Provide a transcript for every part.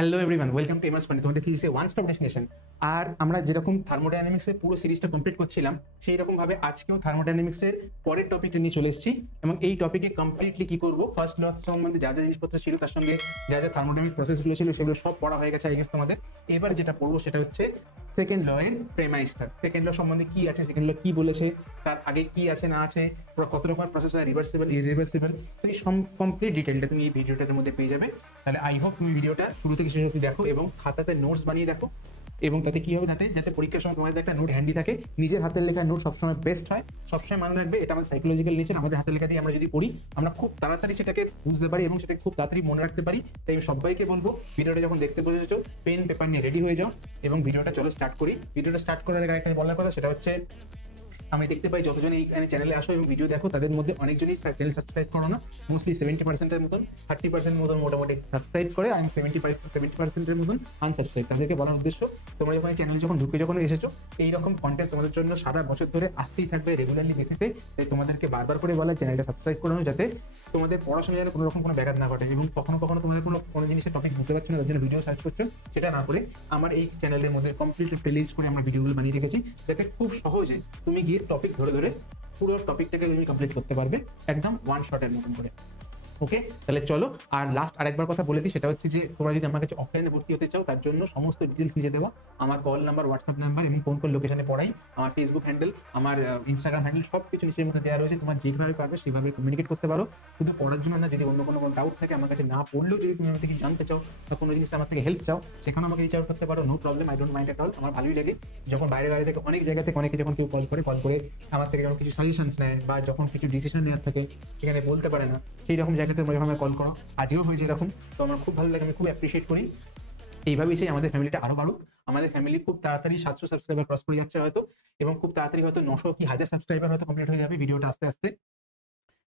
Hello everyone, welcome to MS point, তোমাদের ফিজিক্সে one stop destination. আর আমরা যেরকম থার্মোডাইনামিক্সের পুরো সিরিজটা কমপ্লিট করছিলাম, সেই রকম ভাবে আজকেও থার্মোডাইনামিক্সের পরের টপিকটা নিয়ে চলে এসেছি। এবং এই টপিকে কমপ্লিটলি কি করবো, ফার্স্ট ল সম্বন্ধে যা যা জিনিসপত্র ছিল, তার সঙ্গে যা যা থার্মোডাইনামিক প্রসেসগুলো ছিল, সেগুলো সব পড়া হয়ে গেছে আই গেস তোমাদের। এবার যেটা পড়বো সেটা হচ্ছে সেকেন্ড ল এর প্রেমাইসটা। সেকেন্ড ল সম্বন্ধে কি আছে, সেকেন্ড ল কি বলেছে, তার আগে কি আছে না আছে, কত রকমের প্রসেস হয়, রিভার্সিবল, ইরিভার্সিবল, তো এই কমপ্লিট ডিটেলটা তুমি এই ভিডিওটার মধ্যে পেয়ে যাবে। তাহলে আই হোপ তুমি ভিডিওটা শুরু থেকে শেষ অবধি দেখো এবং খাতাতে নোটস বানিয়ে দেখো। এবং তাতে কি হবে, যাতে পরীক্ষার সময় তোমাদের একটা নোট হ্যান্ডি থাকে। নিজের হাতের লেখা নোট সবসময় বেস্ট হয়। সবসময় মনে রাখবে, এটা আমাদের সাইকোলজিক্যাল নেচার। আমাদের হাতের লেখা দিয়ে আমরা যদি পড়ি, আমরা খুব তাড়াতাড়ি সেটাকে বুঝতে পারি এবং সেটাকে খুব তাড়াতাড়ি মনে রাখতে পারি। তাই আমি সবাইকে বলবো, ভিডিওটা যখন দেখতে বসেছো, পেন পেপার নিয়ে রেডি হয়ে যাও এবং ভিডিওটা চলো স্টার্ট করি। ভিডিওটা স্টার্ট করার আগে একটা বলার কথা, সেটা হচ্ছে আমি দেখতে পাই যতজন এইখানে চ্যানেলে আসো এবং ভিডিও দেখো, তাদের মধ্যে অনেকজনই চ্যানেল সাবস্ক্রাইব করো না। মোস্টলি 70%-এর মতন, 30% মতন মোটামুটি সাবস্ক্রাইব করে, আমি 70%-এর মতন আনসাবস্ক্রাইব। তাদেরকে বলার উদ্দেশ্য, তোমরা যখন চ্যানেল যখন এসেছো, এইরকম কন্টেন্ট তোমাদের জন্য সারা বছর ধরে আসতেই থাকবে রেগুলারলি বেসিসে। তাই তোমাদেরকে বারবার করে বলা, চ্যানেলটা সাবস্ক্রাইব করানো, যাতে তোমাদের পড়াশোনা যেন কোনো রকম কোনো ব্যাঘাত না ঘটে। এবং কখনো কখনো তোমাদের কোনো জিনিসের টপিক বুঝতে পারছো না, তার জন্য ভিডিও সার্চ করছো, সেটা না করে আমার এই চ্যানেলের মধ্যে কমপ্লিটলি প্লেলিস্ট করে আমরা ভিডিওগুলো বানিয়ে রেখেছি, যাতে খুব সহজে তুমি গিয়ে টপিক ধরে ধরে পুরো টপিকটাকে তুমি কমপ্লিট করতে পারবে একদম ওয়ান শটের মতন করে। ওকে, তাহলে চলো। আর লাস্ট আরেকবার কথা বলে দিই, সেটা হচ্ছে যে তোমরা যদি আমার কাছে অফলাইনে ভর্তি হতে চাও, তার জন্য সমস্ত ডিটেলস নিচে দেবো। আমার কল নাম্বার, হোয়াটসঅ্যাপ নাম্বার এবং কোন কোন লোকেশনে পড়াই, আমার ফেসবুক হ্যান্ডেল, আমার ইনস্টাগ্রাম হ্যান্ডেল, সব কিছু নিচের মধ্যে দেওয়া রয়েছে। তোমার যেভাবে পারবে সেভাবে কমিউনিকেট করতে পারো, শুধু পড়ার জন্য না। যদি অন্য কোনো ডাউট থাকে, আমার কাছে না পড়লেও যদি তুমি আমার থেকে জানতে চাও বা কোনো জিনিস আমার থেকে হেল্প চাও, সেখানে আমাকে রিচ আউট করতে পারো। No problem, I don't mind at all. আমার ভালোই লাগে যখন বাইরে থেকে অনেক জায়গা থেকে অনেকে যখন কেউ কল করে আমার থেকে যখন কিছু সাজেশনস নেয় বা যখন কিছু ডিসিশন নেওয়ার থাকে, সেখানে বলতে পারে না, সেই রকম জায়গাতে তোমরা যখন কল করো, আজকেও হয়েছে এরকম, তো আমার খুব ভালো লাগে, আমি খুব অ্যাপ্রিসিয়েট করি। এইভাবেই চাই আমাদের ফ্যামিলিটা আরো বাড়ুক। আমাদের ফ্যামিলি খুব তাড়াতাড়ি 700 সাবস্ক্রাইবার ক্রস করে যাচ্ছে হয়তো, এবং খুব তাড়াতাড়ি হয়তো 900 কি 1000 সাবস্ক্রাইবার হয়তো কমপ্লিট হয়ে যাবে ভিডিওটা আস্তে আস্তে।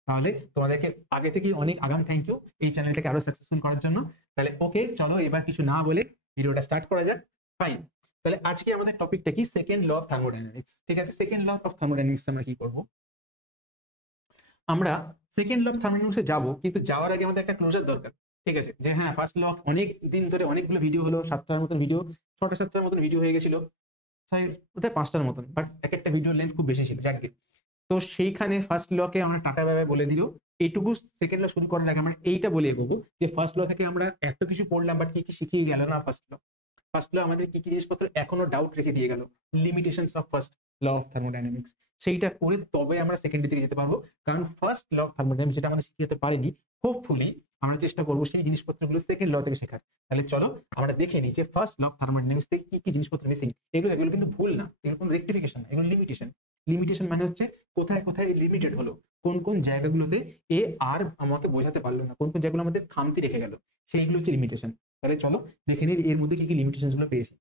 তাহলে তোমাদেরকে আগে থেকেই অনেক আগাম থ্যাংক ইউ এই চ্যানেলটাকে আরো সাকসেসফুল করার জন্য। তাহলে ওকে, চলো এবার কিছু না বলে ভিডিওটা স্টার্ট করা যাক। ফাইন, তাহলে আজকে আমাদের টপিকটা কি, সেকেন্ড ল অফ থার্মোডাইনামিক্স। ঠিক আছে, সেকেন্ড ল অফ থার্মোডাইনামিক্স আমরা কি করব, আমরা সেকেন্ড ল অফ থার্মোডাইনামিক্সে যাব, কিন্তু যাওয়ার আগে আমাদের একটা ক্লোজার দরকার। ঠিক আছে, যে হ্যাঁ, ফার্স্ট ল অনেক দিন ধরে অনেকগুলো ভিডিও হলো, 7টার মতন ভিডিও, 6টা-7টার মতন ভিডিও হয়ে গেছিল, বোধহয় 5টার মতন, বাট এক একটা ভিডিওর লেন্থ খুব বেশি ছিল। যাকে তো সেইখানে ফার্স্ট লকে আমরা টাটা বাই বলে দিল। এইটুকু সেকেন্ড ল শুরু করার আগে আমরা এইটা বলে এগোবো যে ফার্স্ট ল থেকে আমরা এত কিছু পড়লাম, বাট কি কি শিখিয়ে গেল না ফার্স্ট ল আমাদের কি কি জিনিসপত্র এখনো ডাউট রেখে দিয়ে গেল, limitations of first law of thermodynamics. সেইটা করে তবে আমরা সেকেন্ড দিকে যেতে পারবো। কারণ ফার্স্ট ল অফ থার্মোডাইনামিক্স যেটা আমরা শিখতে পারিনি, হোপফুলি আমরা চেষ্টা করবো সেই জিনিসপত্রগুলো সেকেন্ড ল থেকে শেখার। তাহলে চলো আমরা দেখে নিই যে ফার্স্ট ল অফ থার্মোডাইনামিক্স থেকে কি কি জিনিসপত্র মিসিং। এগুলো কিন্তু ভুল না, এগুলো কোনো রেক্টিফিকেশন, এগুলো লিমিটেশন। লিমিটেশন মানে হচ্ছে কোথায় কোথায় লিমিটেড হলো, কোন কোন জায়গাগুলোতে এ আর আমাকে বোঝাতে পারলো না, কোন কোন জায়গাগুলো আমাদের খামতি রেখে গেল, সেইগুলো হচ্ছে লিমিটেশন। তাহলে চলো দেখে নিই এর মধ্যে কি কি লিমিটেশন গুলো পেয়েছি।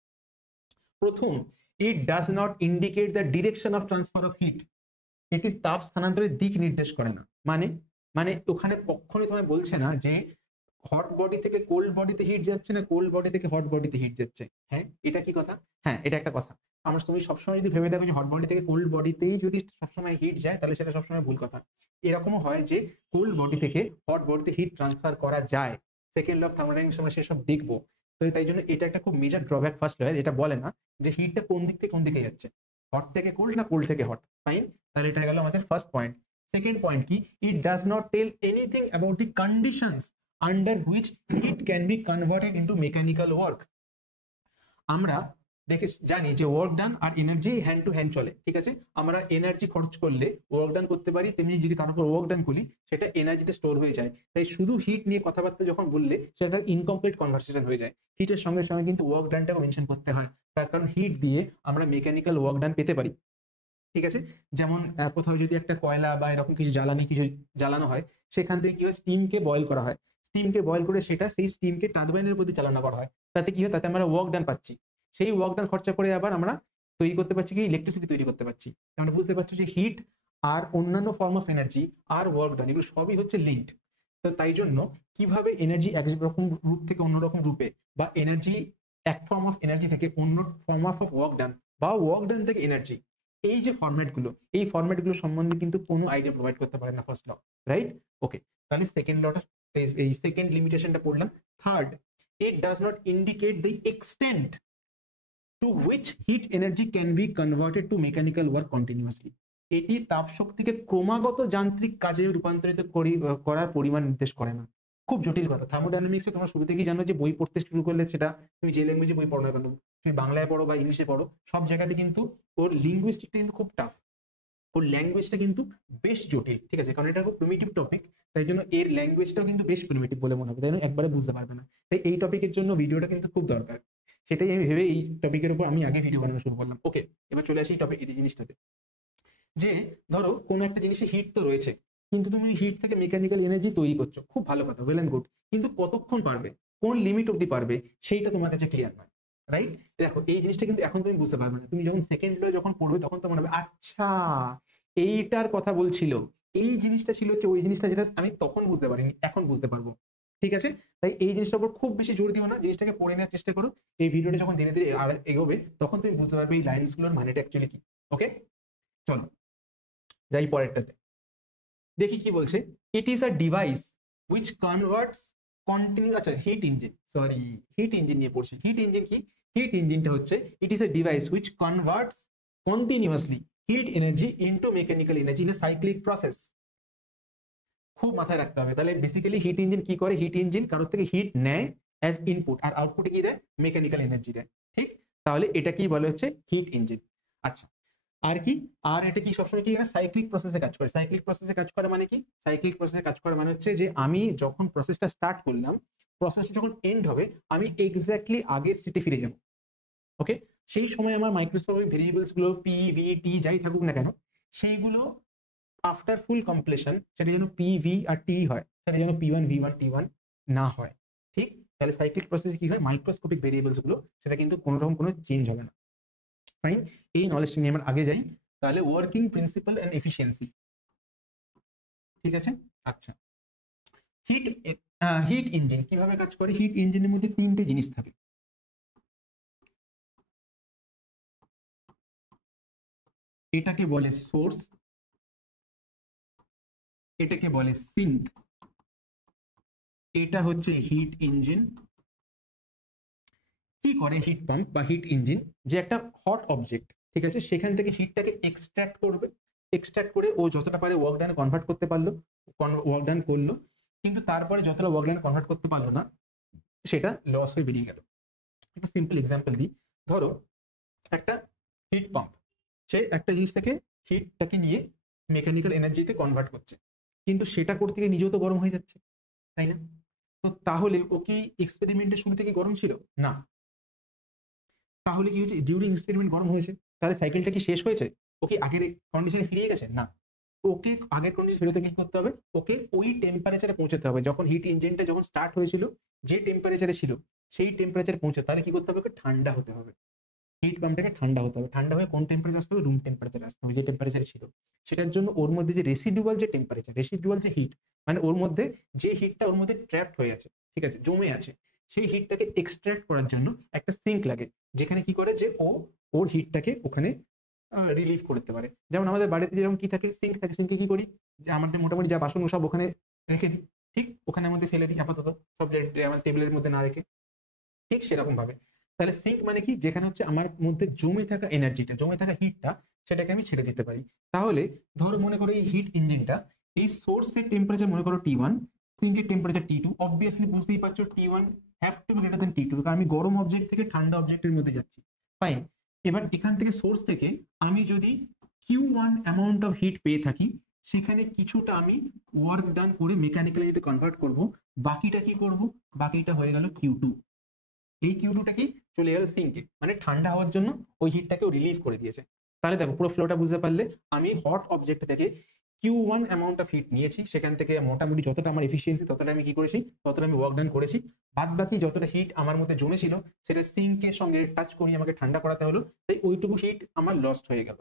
প্রথম, ইট does not indicate the direction of transfer of heat. এটি তাপ স্থানান্তরের দিক নির্দেশ করে না। মানে মানে ওখানে কখনোই তোমায় বলছে না যে হট বডি থেকে কোল্ড বডিতে হিট যাচ্ছে না কোল্ড বডি থেকে হট বডিতে হিট যাচ্ছে। হ্যাঁ, এটা কি কথা? হ্যাঁ, এটা একটা কথা। আমরা তুমি সবসময় যদি ভেবে দেখো যে হট বডি থেকে কোল্ড বডিতেই যদি সবসময় হিট যায়, তাহলে সেটা সবসময় ভুল কথা। এরকমও হয় যে কোল্ড বডি থেকে হট বডিতে হিট ট্রান্সফার করা যায়। সেকেন্ড ল অফ থার্মোডাইনামিক্স আমরা সেসব দেখবো। তো তাই জন্য এটা একটা খুব মেজর ড্রব্যাক ফার্স্ট লয়ের, এটা বলে না যে হিটটা কোন দিক থেকে কোন দিকে যাচ্ছে, হট থেকে কোল্ড না কোল্ড থেকে হট। ফাইন, তাহলে এটা গেল আমাদের ফার্স্ট পয়েন্ট। সেকেন্ড পয়েন্ট কি, it does not tell anything about the conditions under which heat can be converted into mechanical work. আমরা দেখে জানি যে ওয়ার্ক ডান আর এনার্জি হ্যান্ড টু হ্যান্ড চলে। ঠিক আছে, আমরা এনার্জি খরচ করলে ওয়ার্ক ডান করতে পারি, তেমনি যদি কারোর উপর ওয়ার্ক ডান করি সেটা এনার্জিতে স্টোর হয়ে যায়। তাই শুধু হিট নিয়ে কথাবার্তা যখন বললে সেটা ইনকমপ্লিট কনভারসেশন হয়ে যায়। হিটের সঙ্গে সঙ্গে কিন্তু ওয়ার্ক ডানটাও মেনশন করতে হয়, তার কারণ হিট দিয়ে আমরা মেকানিক্যাল ওয়ার্ক ডান পেতে পারি। ঠিক আছে, যেমন কোথাও যদি একটা কয়লা বা এরকম কিছু জ্বালানো হয়, সেখান থেকে কি হয়, স্টিমকে বয়েল করা হয়। স্টিমকে বয়েল করে সেটা সেই স্টিমকে টারবাইনের প্রতি চালনা করা হয়। তাতে কি হয়, তাতে আমরা ওয়ার্ক ডান পাচ্ছি। সেই ওয়ার্ক ডান খরচা করে আবার আমরা তৈরি করতে পারছি কি, ইলেকট্রিসিটি তৈরি করতে পারছি। আমরা বুঝতে পারছি যে হিট আর অন্যান্য ফর্ম অফ এনার্জি আর ওয়ার্ক ডান, এগুলো সবই হচ্ছে লিঙ্কড। তো তাই জন্য কিভাবে এনার্জি এক রকম রূপ থেকে অন্যরকম রূপে, বা এনার্জি এক ফর্ম অফ এনার্জি থেকে অন্য ফর্ম অফ ওয়ার্ক ডান, বা ওয়ার্ক ডান থেকে এনার্জি, এই যে ফরম্যাটগুলো সম্বন্ধে কিন্তু কোনো আইডিয়া প্রোভাইড করতে পারে না ফার্স্ট ল। রাইট? ওকে, তাহলে সেকেন্ড লটা, এই সেকেন্ড লিমিটেশনটা পড়লাম। Third, it does not indicate the extent to which heat energy can be converted to mechanical work continuously. এটি তাপ শক্তিকে ক্রমাগত যান্ত্রিক কাজে রূপান্তরিত করার পরিমাণ নির্দেশ করে না। খুব জটিল কথা। থার্মোডাইনামিক্সে তোমরা শুরু থেকেই জানো যে বই পড়তে শুরু করলে, সেটা তুমি যে ল্যাঙ্গুয়েজে বই পড়ো না কেন, তুমি বাংলায় পড়ো বা ইংলিশে পড়ো, সব জায়গাতে কিন্তু ওর লিঙ্গুইস্টিকটা কিন্তু খুব টাফ, ওর ল্যাঙ্গুয়েজটা কিন্তু বেশ জটিল, ঠিক আছে, কারণ এটা খুব প্রিমিটিভ টপিক, তাই জন্য এর ল্যাঙ্গুয়েজটাও কিন্তু বেশ প্রিমিটিভ বলে মনে হবে, তাই জন্য একবারে বুঝতে পারবে না। তাই এই টপিকের জন্য ভিডিওটা কিন্তু খুব দরকার, সেটাই আমি ভেবে এই টপিকের উপর আমি আগে ভিডিও বানানো শুরু করলাম। ওকে, এবার চলে আসি টপিক এই জিনিসটাতে, যে ধরো কোনো একটা জিনিসে হিট তো রয়েছে, কিন্তু তুমি হিট থেকে মেকানিক্যাল এনার্জি তৈরি করছো, খুব ভালো কথা, ওয়েল এন্ড গুড, কিন্তু কতক্ষণ পারবে, কোন লিমিট অব্দি পারবে, সেইটা তোমার কাছে ক্লিয়ার নয়, রাইট? দেখো এই জিনিসটা কিন্তু এখন তুমি বুঝতে পারবে না, তুমি যখন সেকেন্ড লো যখন পড়বে তখন তো মনে হবে আচ্ছা এইটার কথা বলছিল, এই জিনিসটা ছিল হচ্ছে ওই জিনিসটা, যেটা আমি তখন বুঝতে পারিনি, এখন বুঝতে পারবো, ঠিক আছে? তাই এই জিনিসটার উপর খুব বেশি জোর দিও না, জিনিসটাকে পড়ে নেওয়ার চেষ্টা করো। এই ভিডিওটা যখন ধীরে ধীরে আর এগোবে তখন তুমি বুঝতে পারবে এই লাইনস গুলোর মানেটা অ্যাকচুয়ালি কি। ওকে, চলো যাই পরেরটাতে, দেখি কি বলছে। It is a device which converts continue, আচ্ছা heat engine, sorry heat engine নিয়ে পড়ছে। হিট ইঞ্জিন কি? হিট ইঞ্জিনটা হচ্ছে it is a device which converts continuously heat energy into mechanical energy in a cyclic process. খুব মাথায় রাখতে হবে। তাহলে বেসিক্যালি হিট ইঞ্জিন কি করে? হিট ইঞ্জিন কারোর থেকে হিট নেয় অ্যাজ ইনপুট, আর আউটপুটে কি দেয়? মেকানিক্যাল এনার্জি দেয়, ঠিক? তাহলে এটা কি বলে হচ্ছে হিট ইঞ্জিন। আচ্ছা, আর কি? আর এটা কি সবসময় কি সাইক্লিক প্রসেসে কাজ করে। সাইক্লিক প্রসেসে কাজ করে মানে কি? সাইক্লিক প্রসেসে কাজ করে মানে হচ্ছে যে আমি যখন প্রসেসটা স্টার্ট করলাম, প্রসেসটা যখন এন্ড হবে, আমি এক্স্যাক্টলি আগের স্টেটে ফিরে যাব। ওকে, সেই সময় আমার মাইক্রোস্কোপিক ভেরিয়েবলস গুলো পি ভি টি যাই থাকুক না কেন, সেইগুলো আফটার ফুল কমপ্লিশন সেটা যেন পি ভি আর টি হয়, সেটা যেন P one V one T one না হয়, ঠিক? তাহলে সাইক্লিক প্রসেসে কি হয়? মাইক্রোস্কোপিক ভেরিয়েবলস গুলো সেটা কিন্তু কোনো রকম কোনো চেঞ্জ হবে না। ফাইন, এই নলেজটা নিয়ে আমরা আগে যাই। তাহলে ওয়ার্কিং প্রিন্সিপাল এন্ড এফিসিয়েন্সি, ঠিক আছে? আচ্ছা, হিট হিট ইঞ্জিন কিভাবে কাজ করে? হিট ইঞ্জিনের মধ্যে তিনটে জিনিস থাকে। এটাকে বলে সোর্স, এটাকে বলে সিঙ্ক, এটা হচ্ছে হিট ইঞ্জিন। কি করে হিট পাম্প বা হিট ইঞ্জিন? যে একটা হট অবজেক্ট, ঠিক আছে, সেখান থেকে হিটটাকে এক্সট্রাক্ট করবে, এক্সট্রাক্ট করে ও যতটা পারে ওয়ার্ক ডানে কনভার্ট করতে পারলো, ওয়ার্ক ডান করলো, কিন্তু তারপরে যতটা ওয়ার্ক ডানে কনভার্ট করতে পারলো না, সেটা লস হয়ে বেরিয়ে গেল। একটা সিম্পল এক্সাম্পল দিই, ধরো একটা হিট পাম্প, সে একটা জিনিস থেকে হিটটাকে নিয়ে মেকানিক্যাল এনার্জিতে কনভার্ট করছে, কিন্তু সেটা করতে গিয়ে নিজেও তো গরম হয়ে যাচ্ছে, তাই না? তো তাহলে ও কি এক্সপেরিমেন্টের শুরু থেকে গরম ছিল? না। তাহলে কি হয়েছে? ডিউরিং এক্সপেরিমেন্ট গরম হয়েছে, তাহলে সাইকেলটা কি শেষ হয়েছে? ও কি আগের কন্ডিশনে ফিরে গেছে? না, ওকে আগের কন্ডিশন ফেরত কি করতে হবে? ওকে ওই টেম্পারেচারে পৌঁছাতে হবে যখন হিট ইঞ্জিনটা যখন স্টার্ট হয়েছিল, যে টেম্পারেচারে ছিল সেই টেম্পারেচারে পৌঁছে, তাহলে কি করতে হবে? ওকে ঠান্ডা হতে হবে, হিট পাম্পটাকে ঠান্ডা হতে হবে। ঠান্ডা হয়ে কোন টেম্পারেচার আসতে হবে? রুম টেম্পারেচার আসতে হবে, যে টেম্পারেচারে ছিল। সেটার জন্য ওর মধ্যে যে রেসিডুয়াল যে টেম্পারেচার, রেসিডুয়াল যে হিট, মানে ওর মধ্যে যে হিটটা ওর মধ্যে ট্র্যাপড হয়ে আছে, ঠিক আছে, জমে আছে, সেই হিটটাকে এক্সট্রাক্ট করার জন্য একটা সিঙ্ক লাগে, যেখানে কি করে যে ও ওর হিটটাকে ওখানে রিলিভ করতে পারে। যেমন আমাদের বাড়িতে যেরকম কি থাকে, সিঙ্ক থাকে, সিঙ্কে কি করি যে আমাদের মোটামুটি যা বাসন সব ওখানে রেখে দিই, ঠিক ওখানে মধ্যে ফেলে দিই আপাতত, সব আমার টেবিলের মধ্যে না রেখে, ঠিক সেরকম ভাবে। তাহলে সিঙ্ক মানে কি? যেখানে হচ্ছে আমার মধ্যে জমে থাকা এনার্জিটা, জমে থাকা হিটটা, সেটাকে আমি ছেড়ে দিতে পারি। তাহলে ধরো মনে করো এই হিট ইঞ্জিনটা, এই সোর্সের টেম্পারেচার মনে করো T1, সিঙ্কের টেম্পারেচার T2, অবভিয়াসলি বুঝতেই পারছো T1 have to be greater than T2, কারণ আমি গরম অবজেক্ট থেকে ঠান্ডা অবজেক্টের মধ্যে যাচ্ছি। ফাইন, এবার এখান থেকে সোর্স থেকে আমি যদি Q1 অ্যামাউন্ট অফ হিট পেয়ে থাকি, সেখানে কিছুটা আমি ওয়ার্ক ডান করে মেকানিক্যালি যদি কনভার্ট করব, বাকিটা কি করব? বাকিটা হয়ে গেল Q2। এই কিউ2টা কি চলে গেল সিঙ্কে, মানে ঠান্ডা হওয়ার জন্য ওই হিটটাকেও রিলিভ করে দিয়েছে। তাহলে দেখো পুরো ফ্লোটা বুঝতে পারলে, আমি হট অবজেক্ট থেকে Q1 অ্যামাউন্ট অফ হিট নিয়েছি, সেখান থেকে মোটামুটি যতটা আমার এফিসিয়েন্সি ততটা আমি কি করেছি, ততটা আমি ওয়ার্ক ডান করেছি। বাদ বাকি যতটা হিট আমার মধ্যে জমেছিল সেটা সিঙ্কের সঙ্গে টাচ করিয়ে আমাকে ঠান্ডা করাতে হলো, তাই ওইটুকু হিট আমার লস্ট হয়ে গেল।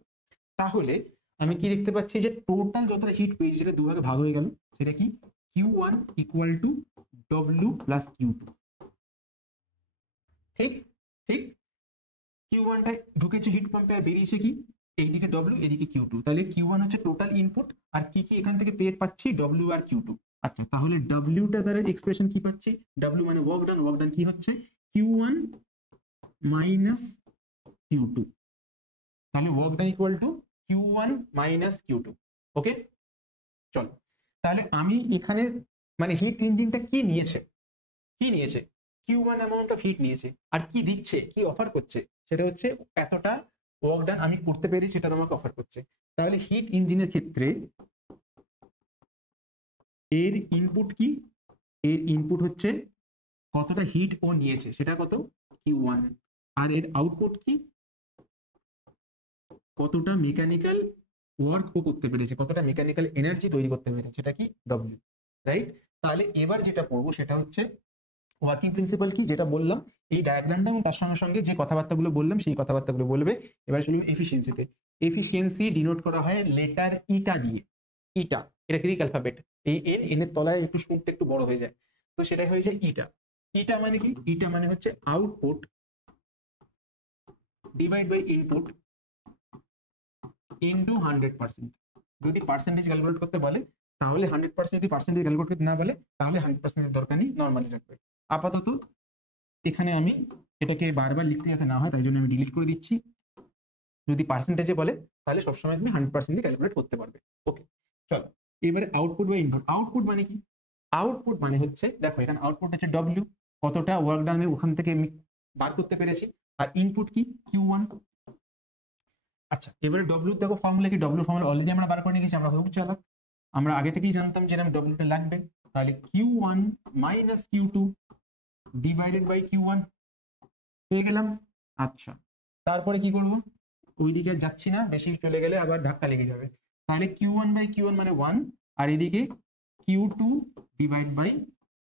তাহলে আমি কি দেখতে পাচ্ছি যে টোটাল যতটা হিট পেয়েছি সেটা দুভাগে ভাগ হয়ে গেল, সেটা কি Q1 equal two W plus Q2, ঠিক? ঠিক, Q1টায় ঢুকেছে হিট পাম্পে আর বেরিয়েছে কি? এইদিকে W, এদিকে Q2। তাহলে Q1 হচ্ছে টোটাল ইনপুট, আর কি কি এখান থেকে পেয়ে পাচ্ছি? W আর Q2। আচ্ছা, তাহলে ডাব্লিউটা দ্বারা এক্সপ্রেশন কি পাচ্ছি? ডাব্লিউ মানে ওয়ার্ক ডান কি হচ্ছে? Q1 minus Q2। তাহলে work done equal to Q1 minus Q2। ওকে, চলো তাহলে আমি এখানে মানে হিট ইঞ্জিনটা কি নিয়েছে, Q1 অ্যামাউন্ট অফ হিট নিয়েছে, আর কি দিচ্ছে, কি অফার করছে, সেটা হচ্ছে এতটা ওয়ার্ক ডান আমি করতে পেরেছি, সেটা তোমাকে অফার করছে। তাহলে হিট ইঞ্জিনের ক্ষেত্রে এর ইনপুট কি? এর ইনপুট হচ্ছে কতটা হিট ও নিয়েছে, সেটা কত? Q1। আর এর আউটপুট কি? কতটা মেকানিক্যাল ওয়ার্ক ও করতে পেরেছে, কতটা মেকানিক্যাল এনার্জি তৈরি করতে পেরেছে, সেটা কি? W, right? তাহলে এবার যেটা পড়বো সেটা হচ্ছে ওয়ার্কিং প্রিন্সিপাল কি, যেটা বললাম এই ডায়াগ্রামটা এবং তার সঙ্গে সঙ্গে যে কথাবার্তাগুলো বললাম সেই কথাবার্তাগুলো বলবে। এবার চলুন এফিসিয়েন্সিতে। এফিসিয়েন্সি ডিনোট করা হয় লেটার ইটা দিয়ে। ইটা এটা গ্রিক অ্যালফাবেট, এই এন এর তলায় একটু সুরটা একটু বড় হয়ে যায়, তো সেটাই হয়ে যায় ইটা। ইটা মানে কি? ইটা মানে হচ্ছে output divide by input into 100%। যদি পার্সেন্টেজ ক্যালকুলেট করতে বলে তাহলে 100%, যদি পার্সেন্টেজ ক্যালকুলেট করতে না বলে তাহলে 100% দরকার নেই, নর্মালি রাখবে। আপাতত এখানে আমি এটাকে বারবার লিখতে যাতে না হয় তাই জন্য আমি ডিলিট করে দিচ্ছি। যদি পার্সেন্টেজে বলে তাহলে সবসময় তুমি 100% ক্যালকুলেট করতে পারবে। ওকে, চলো এবারে আউটপুট বা ইনপুট। আউটপুট মানে কি? আউটপুট মানে হচ্ছে, দেখো এখানে আউটপুট হচ্ছে ডব্লিউ, কতটা ওয়ার্ক ডান আমি ওখান থেকে আমি বার করতে পেরেছি, আর ইনপুট কি? Q1। আচ্ছা, এবারে ডব্লিউ দেখো ফর্মুলা কি? ডব্লিউ ফর্মুলা অলরেডি আমরা বার করে নিয়ে গেছি, আমরা খুব চালাক, আমরা আগে থেকেই জানতাম যে এরকম ডব্লিউটা লাগবে। তাহলে Q1 minus Q2 divided by Q1 পেয়ে গেলাম। আচ্ছা, তারপরে কি করব? ওইদিকে যাচ্ছি না, বেশি চলে গেলে আবার ধাক্কা লেগে যাবে। তাহলে Q1 বাই Q1 মানে 1, আর এদিকে Q2 ডিভাইড বাই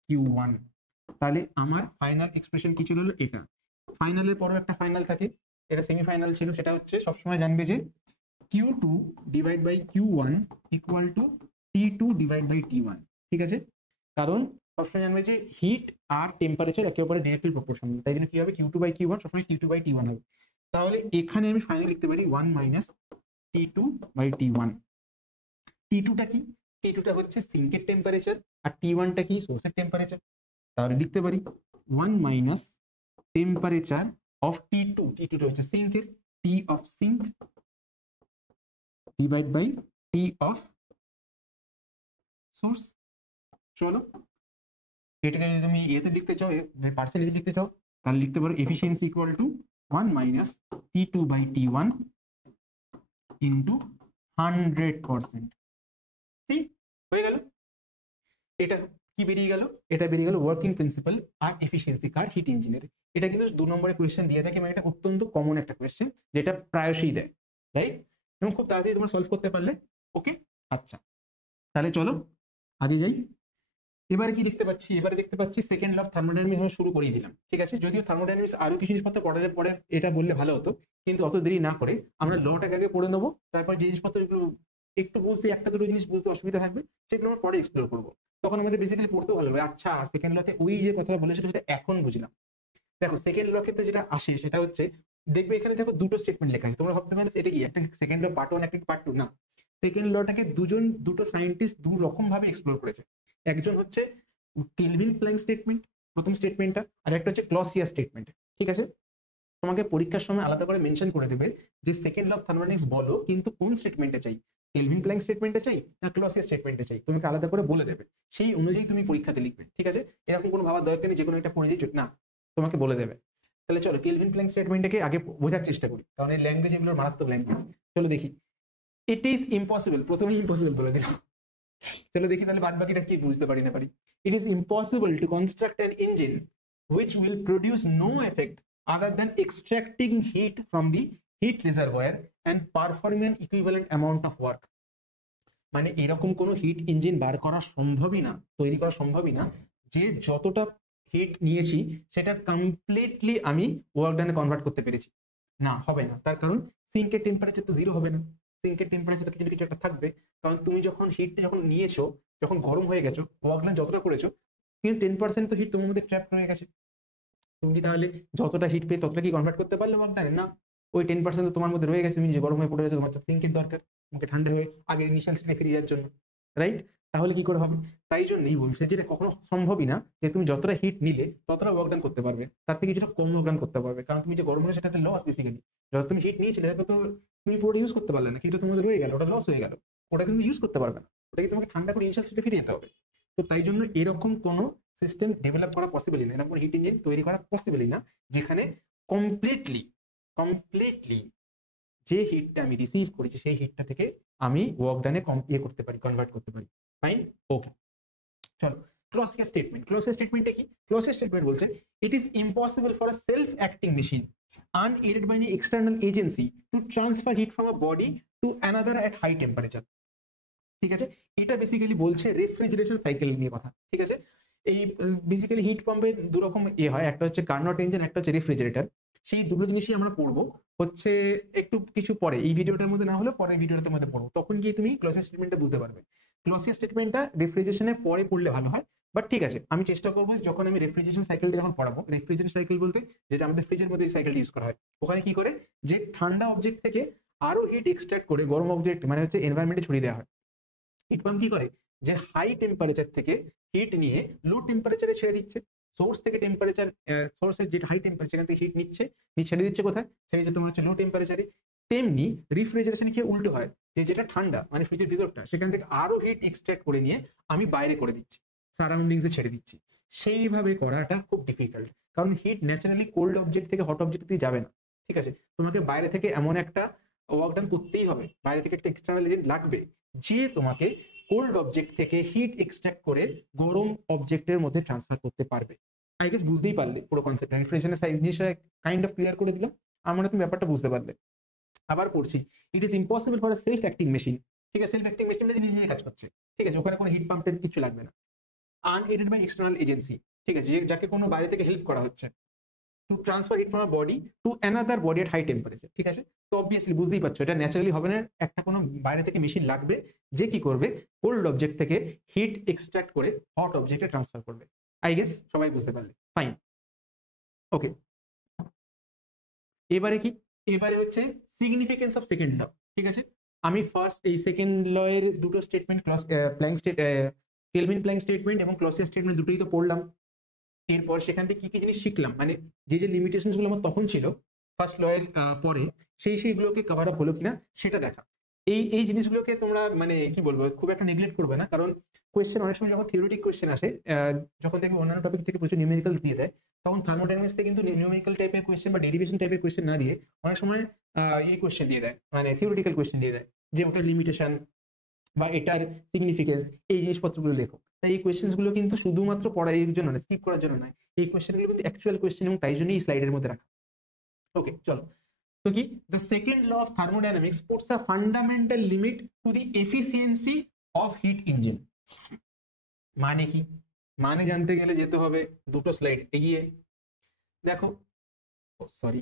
Q1। তাহলে আমার ফাইনাল এক্সপ্রেশন কি ছিল? এটা। ফাইনালের পরও একটা ফাইনাল থাকে, এটা সেমিফাইনাল ছিল, সেটা হচ্ছে সবসময় জানবে যে Q2 divide by Q1 equal to T2 divide by T1। ঠিক আছে, কারণ সবসময় জানবে যে হিট আর টেম্পারেচার একে অপরের ডিরেক্টলি প্রপোর্শনাল, তাই জন্য কি হবে? Q2 বাই Q1 সবসময় T2 বাই T1 হবে। তাহলে এখানে আমি ফাইনাল লিখতে পারি 1 মাইনাস T2 বাই T1। T2টা কি? T2টা হচ্ছে সিঙ্কের টেম্পারেচার, আর T1টা কি? সোর্সের টেম্পারেচার। তাহলে লিখতে পারি 1 মাইনাস টেম্পারেচার অফ T2, T2টা হচ্ছে সিঙ্কের, T of sink divide by T of source. চলো এটাকে যদি তুমি এতে লিখতে চাও, পার্সেন্টেজ লিখতে চাও, তাহলে লিখতে পারো efficiency equal to 1 minus T2 by T1 into 100%। ঠিক হয়ে গেল। এটা কি বেরিয়ে গেল? এটা বেরিয়ে গেল ওয়ার্কিং প্রিন্সিপাল আর এফিসিয়েন্সি কার হিট ইঞ্জিনের। এটা কিন্তু 2 নম্বরের কোয়েশ্চেন দিয়ে থাকে, মানে এটা অত্যন্ত কমন একটা কোয়েশ্চেন যেটা প্রায়শই দেয়, রাইট? এবং খুব তাড়াতাড়ি তোমরা সলভ করতে পারলে। ওকে, আচ্ছা তাহলে চলো আগে যাই। এবারে কি দেখতে পাচ্ছি? এবারে দেখতে পাচ্ছি সেকেন্ড ল অফ থার্মোডাইনামিক্স আমি শুরু করিয়ে দিলাম। ঠিক আছে, যদিও থার্মোডাইনামিক্স আরো কিছু জিনিসপত্র পড়ার পরে এটা বললে ভালো হতো, কিন্তু অত দেরি না করে আমরা লটাকে আগে পড়ে নেবো, তারপর যে জিনিসপত্র একটু বুঝতে, একটা দুটো জিনিস বুঝতে অসুবিধা থাকবে সেগুলো আমরা পরে এক্সপ্লোর করবো, তখন আমাদের বেসিক্যালি পড়তেও ভালো লাগবে। আচ্ছা, সেকেন্ড লতে ওই যে কথা বলেছিল সেটা এখন বুঝলাম। দেখো সেকেন্ড ল ক্ষেত্রে যেটা আসে সেটা হচ্ছে, দেখবে এখানে দেখো দুটো স্টেটমেন্ট লেখা আছে, তোমরা ভাবতে পারো এটা কি একটা সেকেন্ড ল পার্ট 1 একটা পার্ট 2, না। সেকেন্ড লটাকে দুটো সায়েন্টিস্ট দু রকম ভাবে এক্সপ্লোর করেছে। একজন হচ্ছে কেলভিন প্ল্যাঙ্ক স্টেটমেন্ট, প্রথম স্টেটমেন্টটা, আর একটা হচ্ছে ক্লসিয়াস স্টেটমেন্ট। ঠিক আছে, তোমাকে পরীক্ষার সময় আলাদা করে মেনশন করে দেবে যে সেকেন্ড ল অফ থার্মোডাইনামিক্স বলো, কিন্তু কোন স্টেটমেন্টে চাই, কেলভিন প্ল্যাঙ্ক স্টেটমেন্টে চাই না ক্লসিয়াস স্টেটমেন্টে চাই, তোমাকে আলাদা করে বলে দেবে, সেই অনুযায়ী তুমি পরীক্ষাতে লিখবে। ঠিক আছে, এরকম কোনো ভাবার দরকার নেই যে কোনো একটা পড়ে দিই না, তোমাকে বলে দেবে। তাহলে চলো কেলভিন প্ল্যাঙ্ক স্টেটমেন্টটাকে আগে বোঝার চেষ্টা করি, কারণ এই ল্যাঙ্গুয়েজ এগুলোর মারাত্মক ল্যাঙ্গুয়েজ। চলো দেখি। ইট ইজ ইম্পসিবল, প্রথমেই ইম্পসিবল বলে দিলাম। চলো দেখি তাহলে বাদ বাকিটা কি বুঝতে পারি না পারি। It is impossible to construct an engine which will produce no effect other than extracting heat from the heat reservoir and performing an equivalent amount of work। মানে এরকম কোনো হিট ইঞ্জিন বার করা সম্ভবই না, তৈরি করা সম্ভবই না যে যতটা হিট নিয়েছি সেটা কমপ্লিটলি আমি ওয়ার্ক ডানে কনভার্ট করতে পেরেছি। না, হবে না, তার কারণ সিঙ্কের টেম্পারেচার তো 0 হবে না, সিঙ্কের টেম্পারেচার কিছু না কিছু একটা থাকবে, কারণ তুমি যখন হিটটা যখন নিয়েছো, যখন গরম হয়ে গেছো, ওয়ার্ক ডান যতটা করেছো, কিন্তু 10% তো হিট তোমার মধ্যে ট্র্যাপ হয়ে গেছে। তুমি কি তাহলে যতটা হিট পেয়ে ততটা কি কনভার্ট করতে পারলে ওয়ার্কডানে? না, ওই 10% তোমার মধ্যে রয়ে গেছে, তুমি যে গরম হয়ে পড়ে গেছে, তোমার তো সিঙ্কের দরকার, তোমাকে ঠান্ডা হয়ে আগের ইনিশিয়াল স্টেটে ফিরে যাওয়ার জন্য, রাইট? তাহলে কি করে হবে? তাই জন্যই বলছে যেটা কখনো সম্ভবই না যে তুমি যতটা হিট নিলে ততটা ওয়ার্ক ডান করতে পারবে, তার থেকে কিছুটা কম ওয়ার্ক ডান করতে পারবে, কারণ তুমি যে গরম হলে সেটাতে লস বেসিক্যালি। যত তুমি হিট নিয়েছিলে সেটা তো তুমি পুরোটা ইউজ করতে পারলে না, কিন্তু তোমাদের রয়ে গেল, ওটা লস হয়ে গেল, ওটা তুমি ইউজ করতে পারবে না, ওটাকে তোমাকে ঠান্ডা করে ইনিশিয়াল স্টেটে ফিরে যেতে হবে। তো তাই জন্য এরকম কোনো সিস্টেম ডেভেলপ করা পসিবলই না, এরকম হিট ইঞ্জিন তৈরি করা পসিবলই না যেখানে কমপ্লিটলি কমপ্লিটলি যে হিটটা আমি রিসিভ করেছি সেই হিটটা থেকে আমি ওয়ার্ক ডানে করতে পারি, কনভার্ট করতে পারি। ফাইন, ওকে। চলো, ক্লসিয়াস স্টেটমেন্ট। ক্লসিয়াস স্টেটমেন্টটা কি? ক্লসিয়াস স্টেটমেন্ট বলছে it is impossible for a self acting machine unaided by any external agency to transfer heat from a body to another at high temperature। ঠিক আছে, এটা basically বলছে refrigeration cycle নিয়ে কথা। ঠিক আছে, এই বেসিক্যালি হিট পাম্পের দু রকম হয়, একটা হচ্ছে কার্নট ইঞ্জিন, একটা হচ্ছে রেফ্রিজারেটর। সেই দুটো জিনিসই আমরা পড়বো হচ্ছে একটু কিছু পরে, এই ভিডিওটার মধ্যে না হলে পরের ভিডিওটার মধ্যে পড়বো, তখন গিয়ে তুমি ক্লসিয়াস স্টেটমেন্টটা বুঝতে পারবে। ক্লসিয়াস স্টেটমেন্টটা রেফ্রিজারেশনের পরে পড়লে ভালো হয়, বাট ঠিক আছে আমি চেষ্টা করবো যখন আমি রেফ্রিজারেশন সাইকেলটা যখন পড়াবো, রেফ্রিজারেশন সাইকেল বলতে যেটা আমাদের ফ্রিজের মধ্যে সাইকেলটা ইউজ করা হয়, ওখানে কি করে যে ঠান্ডা অবজেক্ট থেকে আরো হিট এক্সট্রাক্ট করে গরম অবজেক্ট মানে হচ্ছে এনভায়রনমেন্টে ছড়িয়ে দেওয়া হয়। হিট পাম্প কি করে যে হাই টেম্পারেচার থেকে হিট নিয়ে লো টেম্পারেচারে ছেড়ে দিচ্ছে। সোর্স থেকে টেম্পারেচার, সোর্সের যেটা হাই টেম্পারেচার থেকে হিট নিচ্ছে, নিয়ে ছেড়ে দিচ্ছে কোথায়? ছেড়ে দিচ্ছে তোমার হচ্ছে লো টেম্পারেচারে। তেমনি রিফ্রিজারেশন কি উল্টো হয়, যে যেটা ঠান্ডা মানে ফ্রিজের ভিতরটা, সেখান থেকে আরো হিট এক্সট্রাক্ট করে নিয়ে আমি বাইরে করে দিচ্ছি, সারাউন্ডিংসে ছেড়ে দিচ্ছি। সেইভাবে করাটা খুব ডিফিকাল্ট, কারণ হিট ন্যাচারালি কোল্ড অবজেক্ট থেকে হট অবজেক্ট দিয়ে যাবে না। ঠিক আছে, তোমাকে বাইরে থেকে এমন একটা ওয়ার্ক ডান করতেই হবে, বাইরে থেকে একটা এক্সটার্নাল এজেন্ট লাগবে যে তোমাকে কোল্ড অবজেক্ট থেকে হিট এক্সট্রাক্ট করে গরম অবজেক্টের মধ্যে ট্রান্সফার করতে পারবে। আই গেস বুঝতেই পারলে পুরো কনসেপ্ট, রিফ্রিজারেশনের জিনিসটা কাইন্ড অফ ক্লিয়ার করে দিলাম, আমরা তুমি ব্যাপারটা বুঝতে পারলে। আবার পড়ছি, it is impossible for a self acting machine. ঠিক আছে, সেলফ অ্যাক্টিং মেশিনটা নিজে নিজে কাজ করছে। ঠিক আছে, ওখানে কোনো হিট পাম্পের কিছু লাগবে না। আনএডেড বাই এক্সটার্নাল এজেন্সি, ঠিক আছে, যাকে কোনো বাইরে থেকে হেল্প করা হচ্ছে, to transfer heat from a body to another body at high temperature. ঠিক আছে, তো অবভিয়াসলি বুঝতেই পারছো এটা ন্যাচারালি হবে না, একটা কোনো বাইরে থেকে মেশিন লাগবে যে কি করবে কোল্ড অবজেক্ট থেকে হিট এক্সট্রাক্ট করে হট অবজেক্টে ট্রান্সফার করবে। আই গেস সবাই বুঝতে পারলে, ফাইন, ওকে। এবারে কি, এবারে হচ্ছে সিগনিফিকেন্স অফ সেকেন্ড ল। ঠিক আছে, আমি ফার্স্ট এই সেকেন্ড ল এর দুটো statement, Planck state Kelvin Planck statement এবং ক্লসিয়াস স্টেটমেন্ট দুটোই তো পড়লাম। এরপর সেখান থেকে কি কি জিনিস শিখলাম, মানে যে যে লিমিটেশন গুলো আমার তখন ছিল ফার্স্ট ল এর পরে, সেইগুলোকে কভার আপ হলো কিনা সেটা দেখা। এই জিনিসগুলোকে তোমরা মানে কি বলবো খুব একটা নেগলেক্ট করবে না, কারণ কোয়েশ্চেন অনেক সময় যখন থিওরিটিক কোয়েশ্চেন আসে, যখন দেখবে অন্যান্য টপিক থেকে প্রচুর নিউমেরিক্যাল দিয়ে দেয়, তখন থার্মোডাইনামিক্স থেকে কিন্তু নিউমেরিক্যাল টাইপের কোয়েশ্চেন বা ডেরিভেশন টাইপের কোয়েশ্চেন না দিয়ে অনেক সময় এই কোয়েশ্চেন দিয়ে দেয়, মানে থিওরিটিক্যাল কোয়েশ্চেন দিয়ে দেয়, যে ওটার লিমিটেশন বা এটার সিগনিফিকেন্স, এই জিনিসপত্রগুলো লেখো। তাই এই কোয়েশ্চেন গুলো কিন্তু শুধুমাত্র পড়ার জন্য নয়, স্কিপ করার জন্য নয়, এই কোয়েশ্চেন গুলো কিন্তু অ্যাকচুয়াল কোয়েশ্চেন, এবং তাই জন্যই স্লাইডের মধ্যে রাখা। ওকে, চলো। তো কি, the second law of thermodynamics puts a fundamental limit to the efficiency of heat engine. মানে কি, মানে জানতে গেলে যেতে হবে দুটো স্লাইড এগিয়ে। দেখো, সরি,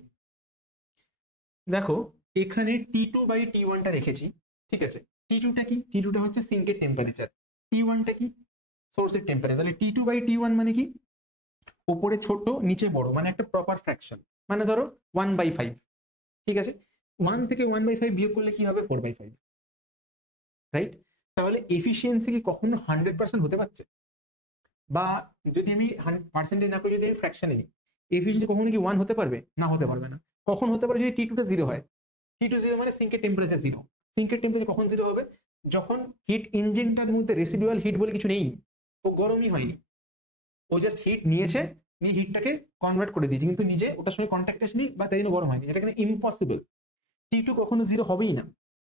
দেখো এখানে T2/T1টা রেখেছি। ঠিক আছে, T2টা কি, T2টা হচ্ছে সিঙ্কের টেম্পারেচার, T1টা কি সোর্সের টেম্পারেচার। তাহলে T2/T1 মানে কি, উপরে ছোট নিচে বড়, মানে একটা প্রপার ফ্র্যাকশন, মানে ধরো 1/5। ঠিক আছে, 1 থেকে 1/5 বিয়োগ করলে কি হবে, 4/5, রাইট? তাহলে এফিসিয়েন্সি কি কখনো 100% হতে পারছে? বা যদি আমি পার্সেন্টেজ না করে যদি আমি ফ্র্যাকশনে নিই, এফিসিয়েন্সি কখনো কি 1 হতে পারবে? না, হতে পারবে না। কখন হতে পারে? যদি T2টা 0 হয়। T2 0 মানে সিঙ্কের টেম্পারেচার 0। সিঙ্কের টেম্পারেচার কখন 0 হবে? যখন হিট ইঞ্জিনটার মধ্যে রেসিডুয়াল হিট বলে কিছু নেই, ও গরমই হয়নি, ও জাস্ট হিট নিয়েছে, নিয়ে হিটটাকে কনভার্ট করে দিয়েছে, কিন্তু নিজে ওটার সঙ্গে কন্ট্যাক্ট আসেনি বা তাই জন্য গরম হয়নি, এটা কিন্তু ইম্পসিবল। T2 কখনো 0 হবেই না।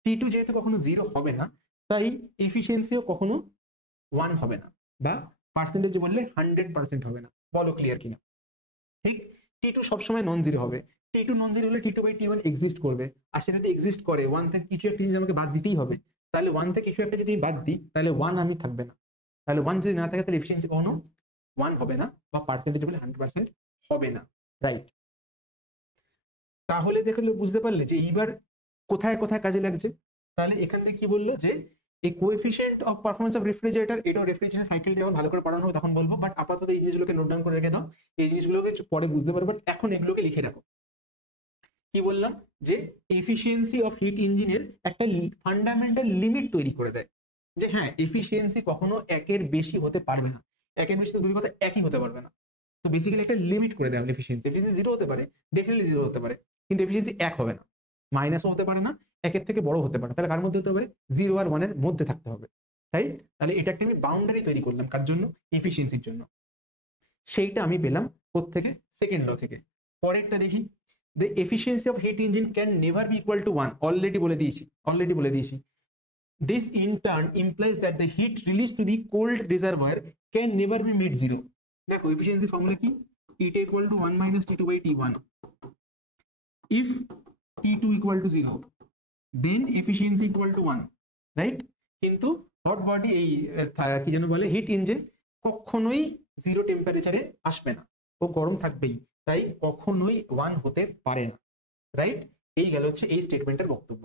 T2 যেহেতু কখনো 0 হবে না, তাই এফিসিয়েন্সিও কখনো 1 হবে না, বা পার্সেন্টেজ বললে 100% হবে না। বলো ক্লিয়ার কিনা? ঠিক, T2 সবসময় নন জিরো হবে। T2 নন জিরো হলে T2/T1 এক্সিস্ট করবে, আর সেটা যদি এক্সিস্ট করে 1 থেকে কিছু একটা জিনিস আমাকে বাদ দিতেই হবে। তাহলে 1 থেকে কিছু একটা যদি বাদ দিই, তাহলে 1 আমি থাকবে না। তাহলে 1 যদি না থাকে, তাহলে এফিসিয়েন্সি কখনো 1 হবে না, বা পার্সেন্টেজ বলে 100% হবে না, রাইট? তাহলে দেখলে বুঝতে পারলে যে এইবার কোথায় কোথায় কাজে লাগছে। তাহলে এখান থেকে কি বললো যে এই coefficient of performance of refrigerator, এটাও রেফ্রিজারেশন সাইকেল যখন ভালো করে পড়ানো হবে তখন বলবো, বাট আপাতত এই জিনিসগুলোকে নোট ডাউন করে রেখে দাও, এই জিনিসগুলোকে পরে বুঝতে পারবে, বাট এখন এগুলোকে লিখে রাখো। কি বললাম, যে এফিসিয়েন্সি অফ হিট ইঞ্জিনের একটা ফান্ডামেন্টাল লিমিট তৈরি করে দেয়। যে হ্যাঁ এফিসিয়েন্সি কখনো একের বেশি হতে পারবে না, একের বেশি তো দুই কথা একই হতে পারবে না। তো বেসিক্যালি একটা লিমিট করে দেওয়া এফিসিয়েন্সি, এফিসিয়েন্সি জিরো হতে পারে, ডেফিনেটলি জিরো হতে পারে, কিন্তু এফিসিয়েন্সি এক হবে না, মাইনাসও হতে পারে না, একের থেকে বড় হতে পারে। তাহলে কার মধ্যে হতে পারে? 0 আর 1 এর মধ্যে থাকতে হবে, রাইট? তাহলে এটা একটা আমি বাউন্ডারি তৈরি করলাম কার জন্য? এফিসিয়েন্সির জন্য। সেইটা আমি পেলাম কোত্থেকে? সেকেন্ড ল থেকে। পরেরটা দেখি, the efficiency of heat engine can never be equal to 1। Already বলে দিয়েছি। This in turn implies that the heat released to the cold reservoir can never be made zero. দেখো efficiency formula কি? Eta equal to 1 minus T2 by T1. If T2 equal to 0, then efficiency equal to 1, right? কিন্তু hot body এই কি যেন বলে, hit engine কখনোই zero টেম্পারেচারে আসবে না, ও গরম থাকবেই, তাই কখনোই 1 হতে পারে না, রাইট? এই গেল হচ্ছে এই স্টেটমেন্টের বক্তব্য।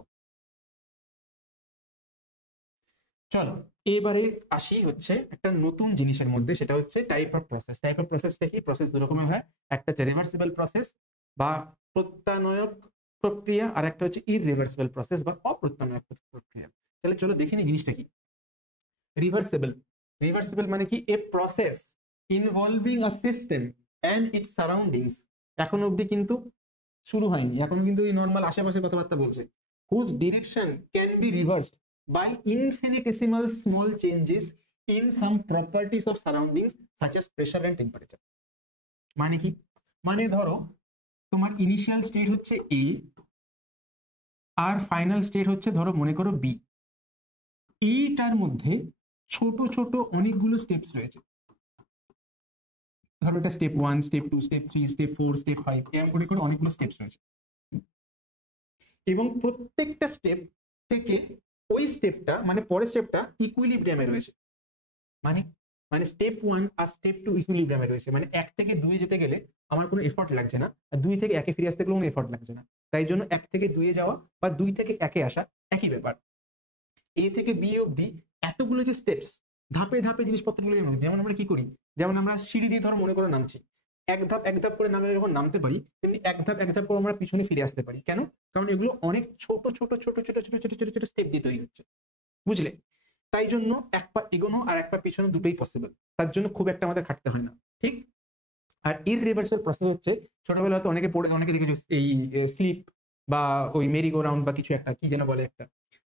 চলো এবারে আসি হচ্ছে একটা নতুন জিনিসের মধ্যে, সেটা হচ্ছে type of process. Type of প্রসেসটা কি? প্রসেস দু রকমের হয়, একটা হচ্ছে রিভার্সিবল প্রসেস বা প্রত্যানয়ক প্রক্রিয়া, আর একটা হচ্ছে ইররিভার্সিবল প্রসেস বা অপ্রত্যানয়ক প্রক্রিয়া। তাহলে চলো দেখে নিই জিনিসটা কি। রিভার্সিবল, রিভার্সিবল মানে কি? A process involving a system and its surroundings. এখন অবধি কিন্তু শুরু হয়নি, এখনো কিন্তু এই নর্মাল আশেপাশে কথাবার্তা বলছে। Whose direction can be reversed by infinitesimal small changes in some properties of surroundings such as pressure and temperature. মানে কি? মানে ধরো তোমার ইনিশিয়াল স্টেট হচ্ছে এ আর ফাইনাল স্টেট হচ্ছে ধরো মনে করো বি। এইটার মধ্যে ছোট ছোট অনেকগুলো স্টেপস রয়েছে, ধরো এটা step 1, step 2, step 3, step 4, step 5, এরকম করে করে অনেকগুলো স্টেপস রয়েছে, এবং প্রত্যেকটা স্টেপ থেকে ওই স্টেপটা মানে পরের স্টেপটা ইকুইলিব্রিয়ামে রয়েছে। মানে মানে স্টেপ 1 আর স্টেপ 2 ইকুইলিব্রিয়ামে রয়েছে, মানে 1 থেকে 2 এ যেতে গেলে আমার কোনো এফর্ট লাগছে না, আর 2 থেকে 1 এ ফিরে আসতে গেলে কোনো এফর্ট লাগছে না। তাই জন্য 1 থেকে 2 এ যাওয়া বা 2 থেকে 1 এ আসা একই ব্যাপার। এ থেকে বি অবধি এতগুলো যে স্টেপস, ধাপে ধাপে জিনিসপত্রগুলো, যেমন আমরা কি করি, যেমন আমরা সিঁড়ি দিয়ে ধরো মনে করে নামছি, এক ধাপ করে নামলে যখন নামতে পারি, তেমনি এক ধাপ করে আমরা পিছনে ফিরে আসতে পারি। কেন? কারণ এগুলো অনেক ছোট ছোট ছোট ছোট ছোট ছোট ছোট ছোট স্টেপ দিয়ে তৈরি হচ্ছে, বুঝলে? তাই জন্য এক পা এগোনো আর এক পা পিছনে দুটোই পসিবল, তার জন্য খুব একটা আমাদের খাটতে হয় না, ঠিক? আর ইররিভার্সিবল প্রসেস হচ্ছে, ছোটবেলা হয়তো অনেকে পড়ে, অনেকে দেখেছো এই স্লিপ বা ওই মেরি গো রাউন্ড বা কিছু একটা কি যেন বলে একটা,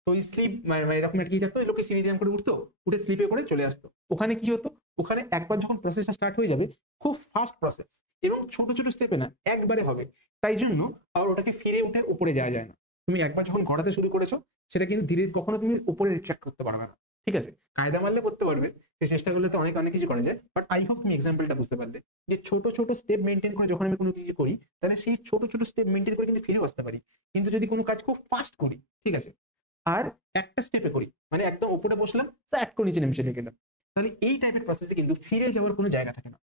তো ওই স্লিপ মানে এরকম একটা কি থাকতো, লোকে সিঁড়ি দিয়ে করে উঠতো, উঠে স্লিপে করে চলে আসতো। ওখানে কি হতো, ওখানে একবার যখন প্রসেসটা স্টার্ট হয়ে যাবে, খুব ফাস্ট প্রসেস এবং ছোট ছোট স্টেপে না, একবারে হবে। তাই জন্য আর ওটাকে ফিরে উঠে উপরে যাওয়া যায় না। তুমি একবার যখন গড়াতে শুরু করেছো, সেটা কিন্তু ধীরে কখনো তুমি উপরে রিট্রাক্ট করতে পারবে না, ঠিক আছে? কায়দা মারলে করতে পারবে, সে চেষ্টা করলে তো অনেক অনেক কিছু করা যায়, বাট আই হোপ তুমি এক্সাম্পলটা বুঝতে পারবে যে ছোট ছোট স্টেপ মেনটেন করে যখন আমি কোনো কিছু করি, তাহলে সেই ছোট ছোট স্টেপ মেনটেন করে কিন্তু ফিরে আসতে পারি। কিন্তু যদি কোনো কাজ খুব ফাস্ট করি, ঠিক আছে, আর একটা স্টেপে করি, মানে একদম উপরে বসলাম এক করে নিচে নেমে গেলাম, তাহলে এই টাইপের প্রসেসে কিন্তু ফিরে যাওয়ার কোনো জায়গা থাকে না,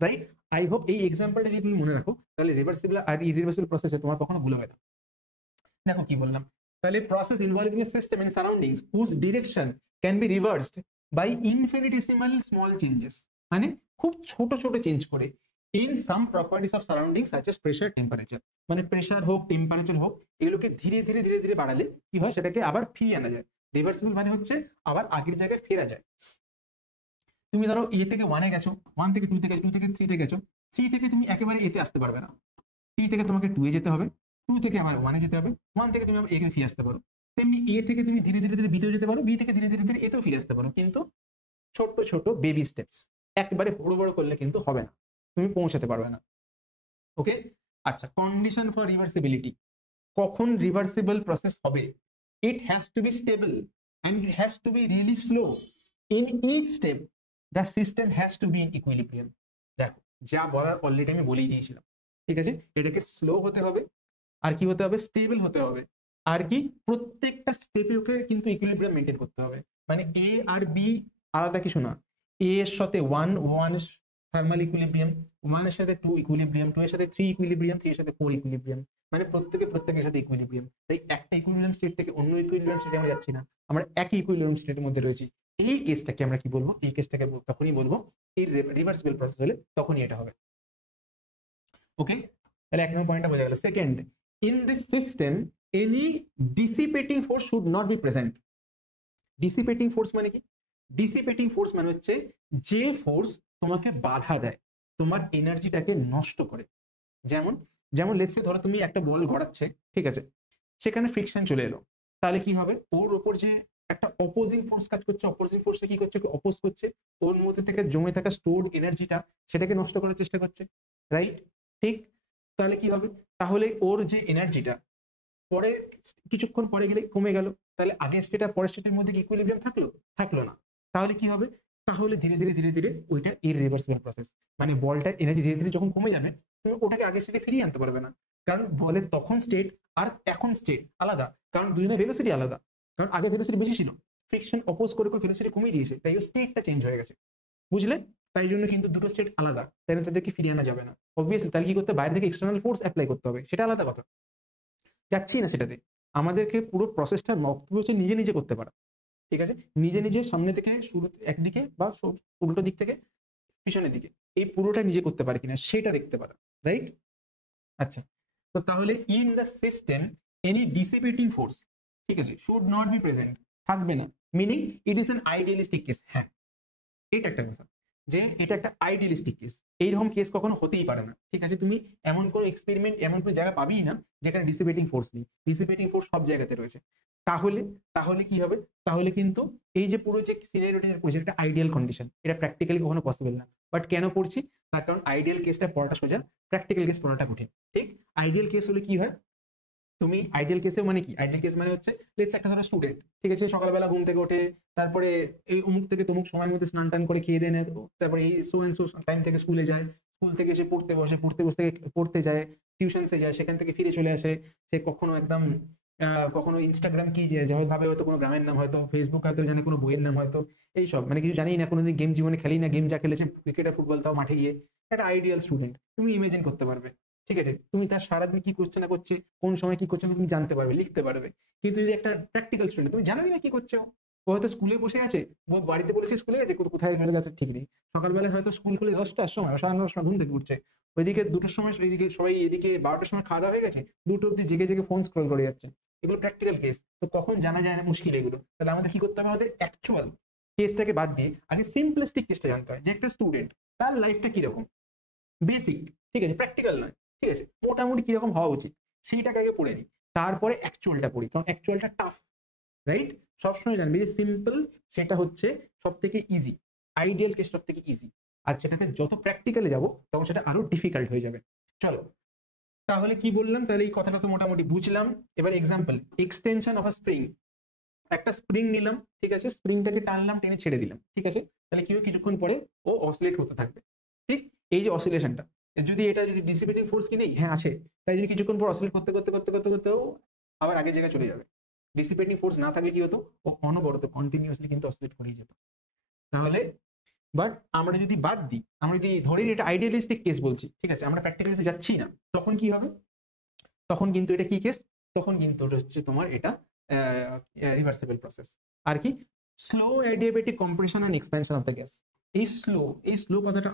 রাইট? আই হোপ এই এক্সাম্পলটা যদি তুমি মনে রাখো, তাহলে রিভার্সিবল আর ইরিভার্সিবল প্রসেসে তোমার কখনো ভুল হবে না। দেখো কি বললাম, তাহলে process involving a system and surroundings whose direction can be reversed by infinitesimal small changes, মানে খুব ছোট ছোট চেঞ্জ করে, in some properties of surroundings such as pressure, temperature, মানে প্রেসার হোক টেম্পারেচার হোক, এগুলোকে ধীরে ধীরে ধীরে ধীরে বাড়ালে কি হয়, সেটাকে আবার ফিরিয়ে আনা যায়। রিভার্সিবল মানে হচ্ছে আবার আগের জায়গায় ফেরা যায়। তুমি ধরো এ থেকে 1 এ গেছো, 1 থেকে 2 থেকে 2 থেকে 3 তে গেছো, 3 থেকে তুমি একেবারে এতে আসতে পারবে না, 3 থেকে তোমাকে 2 এ যেতে হবে, 2 থেকে আবার 1 এ যেতে হবে, 1 থেকে তুমি আবার এ কে ফিরে আসতে পারো। তেমনি এ থেকে তুমি ধীরে ধীরে ধীরে বিতেও যেতে পারো, বি থেকে ধীরে ধীরে ধীরে এতেও ফিরে আসতে পারো, কিন্তু ছোট ছোট বেবি স্টেপস, একবারে বড় বড় করলে কিন্তু হবে না, তুমি পৌঁছাতে পারবে না। ওকে, আচ্ছা, কন্ডিশন ফর রিভার্সিবিলিটি। কখন রিভার্সিবল প্রসেস হবে? It has to be stable and it has to be really slow. In each step the system has to be in equilibrium. দেখো, যা বলার অলরেডি আমি বলেই দিয়েছিলাম, ঠিক আছে? এটাকে স্লো হতে হবে, আর কি হতে হবে, স্টেবল হতে হবে, আর কি প্রত্যেকটা স্টেপে ওকে কিন্তু ইকুইলিব্রিয়াম মেনটেন করতে হবে। মানে এ আর বি আলাদা কিছু না, এ এর সাথে 1 থার্মাল ইকুইলিব্রিয়াম, 1 এর সাথে 2 ইকুইলিব্রিয়াম, 2 এর সাথে 3 ইকুইলিব্রিয়াম, 3 এর সাথে 4 ইকুইলিব্রিয়াম, মানে প্রত্যেকের সাথে ইকুইলিব্রিয়াম। তাই একটা ইকুইলিব্রিয়াম স্টেট থেকে অন্য ইকুইলিব্রিয়াম স্টেটে আমরা যাচ্ছি না, আমরা একই ইকুইলিব্রিয়াম স্টেটের মধ্যে রয়েছি। এই কেসটাকে আমরা কি বলবো, এই কেসটাকে তখনই বলবো এই রিভার্সিবল প্রসেস হলে তখনই এটা হবে। ওকে, তাহলে এক নম্বর পয়েন্টটা বোঝা গেল। Second, in this system any dissipating force should not be present. Dissipating force মানে কি? ডিসিপেটিং ফোর্স মানে হচ্ছে যে ফোর্স তোমাকে বাধা দেয়, তোমার এনার্জিটাকে নষ্ট করে। যেমন যেমন লেটস সে ধরো তুমি একটা বল ঘোরাচ্ছে, ঠিক আছে, সেখানে ফ্রিকশন চলে এলো, তাহলে কি হবে? ওর ওপর যে একটা অপোজিং ফোর্স কাজ করছে, অপোজিং ফোর্সে কি করছে? অপোজ করছে, ওর মধ্যে থেকে জমে থাকা স্টোরড এনার্জিটা সেটাকে নষ্ট করার চেষ্টা করছে, রাইট? ঠিক, তাহলে কি হবে? তাহলে ওর যে এনার্জিটা পরে কিছুক্ষণ পরে গেলে কমে গেল, তাহলে আগের স্টেট আর পরের স্টেটের মধ্যে কি ইকুইলিব্রিয়াম থাকলো? থাকলো না। তাহলে কি হবে? তাহলে ধীরে ধীরে ধীরে ধীরে ওইটা ইররিভার্সিবল প্রসেস, মানে বলটার এনার্জি ধীরে ধীরে যখন কমে যাবে তুমি ওটাকে আগের স্টেটে ফিরিয়ে আনতে পারবে না, কারণ বলের তখন স্টেট আর এখন স্টেট আলাদা, কারণ দুজনের ভেলোসিটি আলাদা। কারণ আগে ভেলোসিটি বেশি ছিল, ফ্রিকশন অপোজ করে ভেলোসিটি কমিয়ে দিয়েছে, তাই স্টেটটা চেঞ্জ হয়ে গেছে, বুঝলে? তাই জন্য কিন্তু দুটো স্টেট আলাদা, তাই তাদেরকে ফিরিয়ে আনা যাবে না। অবভিয়াসলি তাহলে কি করতে, বাইরে থেকে এক্সটার্নাল ফোর্স অ্যাপ্লাই করতে হবে, সেটা আলাদা কথা, যাচ্ছি না সেটাতে। আমাদেরকে পুরো প্রসেসটা হচ্ছে নিজে নিজে করতে পারা, ঠিক আছে? নিজে নিজে সামনে থেকে শুরু একদিকে বা উল্টো দিক থেকে পিছনের দিকে, এই পুরোটা নিজে করতে পারে কিনা সেটা দেখতে পারা, রাইট? আচ্ছা, তো তাহলে in the system any dissipating force, ঠিক আছে, শুড নট বি প্রেজেন্ট, থাকবে না, meaning it is an idealistic case. হ্যাঁ, এটা একটা কথা, যে এটা একটা আইডিয়ালিস্টিক কেস, এইরকম কেস কখনো হতেই পারে না, ঠিক আছে? তুমি এমন কোনো এক্সপেরিমেন্ট, এমন কোনো জায়গা পাবেই না যেখানে ডিসিপেটিং ফোর্স নেই। ডিসিপেটিং ফোর্স সব জায়গাতে রয়েছে। তাহলে তাহলে কি হবে? তাহলে কিন্তু এই যে পুরো যে সিনারিওটা পড়ছে একটা আইডিয়াল কন্ডিশন, এটা প্র্যাকটিক্যালি কখনো পসিবল না। বাট কেন পড়ছি? তার কারণ আইডিয়াল কেসটা পড়াটা সোজা, প্র্যাকটিক্যাল কেস পড়াটা কঠিন। ঠিক, আইডিয়াল কেস হলে কি হয়, তুমি আইডিয়াল কেসে মানে কি? আইডিয়াল কেস মানে হচ্ছে লেটস একটা ধরো স্টুডেন্ট, ঠিক আছে, সকালবেলা ঘুম থেকে ওঠে, তারপরে এই অমুক থেকে তমুক সময়ের মধ্যে স্নান টান করে খেয়ে দেয়, তারপরে এই সো এন্ড সো টাইম থেকে স্কুলে যায়, স্কুল থেকে এসে পড়তে বসে, পড়তে বসে পড়তে যায়, টিউশনসে যায়, সেখান থেকে ফিরে চলে আসে। সে কখনো একদম কখনো ইনস্টাগ্রাম কি ভাবে, হয়তো কোনো গ্রামের নাম, হয়তো ফেসবুক, হয়তো জানে কোনো বইয়ের নাম, হয়তো এইসব মানে কিছু জানি না, কোনোদিন গেম জীবনে খেলি না, গেম যা খেলেছে ক্রিকেট আর ফুটবল, তাও মাঠে গিয়ে। একটা আইডিয়াল স্টুডেন্ট তুমি ইমেজিন করতে পারবে, ঠিক আছে? তুমি তার সারাদিন কি করছে না করছে, কোন সময় কি করছে না তুমি জানতে পারবে, লিখতে পারবে। কিন্তু যদি একটা প্র্যাকটিক্যাল স্টুডেন্ট, তুমি জানোই না কি করছে ও, ও হয়তো স্কুলে বসে আছে, ও বাড়িতে বলেছে স্কুলে গেছে, কোথায় চলে যাচ্ছে ঠিক নেই। সকালবেলায় হয়তো স্কুল খুলে 10টার সময়, 9:30টার সময় ঘুম থেকে উঠছে, ওইদিকে 2টোর সময়, এদিকে সবাই, এদিকে 12টার সময় খাওয়া দাওয়া হয়ে গেছে, 2টো অব্দি জেগে জেগে ফোন স্ক্রল করে যাচ্ছে। এগুলো প্র্যাকটিক্যাল কেস, তো কখন জানা যায় না, মুশকিল এগুলো। তাহলে আমাদের কি করতে হবে? আমাদের অ্যাকচুয়াল কেসটাকে বাদ দিয়ে আগে সিম্পলিস্টিক কেসটা জানতে হয়, যে একটা স্টুডেন্ট তার লাইফটা কিরকম, বেসিক, ঠিক আছে, প্র্যাকটিক্যাল নয়, ঠিক আছে, মোটামুটি কিরকম হওয়া উচিত সেইটাকে আগে পড়ে নিই, তারপরে অ্যাকচুয়ালটা পড়ি, কারণ অ্যাকচুয়ালটা টাফ, রাইট? সবসময় জানবি যে সিম্পল সেটা হচ্ছে সব থেকে ইজি, আইডিয়াল কেস সব থেকে ইজি, আর সেটাতে যত প্র্যাকটিক্যালে যাব তখন সেটা আরো ডিফিকাল্ট হয়ে যাবে। চলো, তাহলে কি বললাম? তাহলে এই কথাটা তো মোটামুটি বুঝলাম। এবার example, extension of a spring. একটা স্প্রিং নিলাম, ঠিক আছে, স্প্রিংটাকে টানলাম, টেনে ছেড়ে দিলাম, ঠিক আছে, তাহলে কি হয়? কিছুক্ষণ পরে ও অসিলেট হতে থাকবে, ঠিক? এই যে অসিলেশনটা, যদি এটা যদি ডিসিপেটিং ফোর্স কি নেই, হ্যাঁ আছে, তাই যদি কিছুক্ষণ পর অসিলেট করতে করতে করতে করতে করতেও আবার আগের জায়গায় চলে যাবে। ডিসিপেটিং ফোর্স না থাকলে কি হতো? ও অনবরত কন্টিনিউয়াসলি কিন্তু অসিলেট করেই যেত। তাহলে বাট আমরা যদি বাদ দিই, আমরা যদি ধরি এটা আইডিয়ালিস্টিক কেস বলছি, ঠিক আছে, আমরা প্র্যাকটিক্যালি যাচ্ছি না, তখন কি হবে? তখন কিন্তু এটা কি কেস? তখন কিন্তু এটা হচ্ছে তোমার এটা রিভার্সিবল প্রসেস। আর কি? Slow adiabatic compression and expansion of the gas. এই স্লো কথাটা,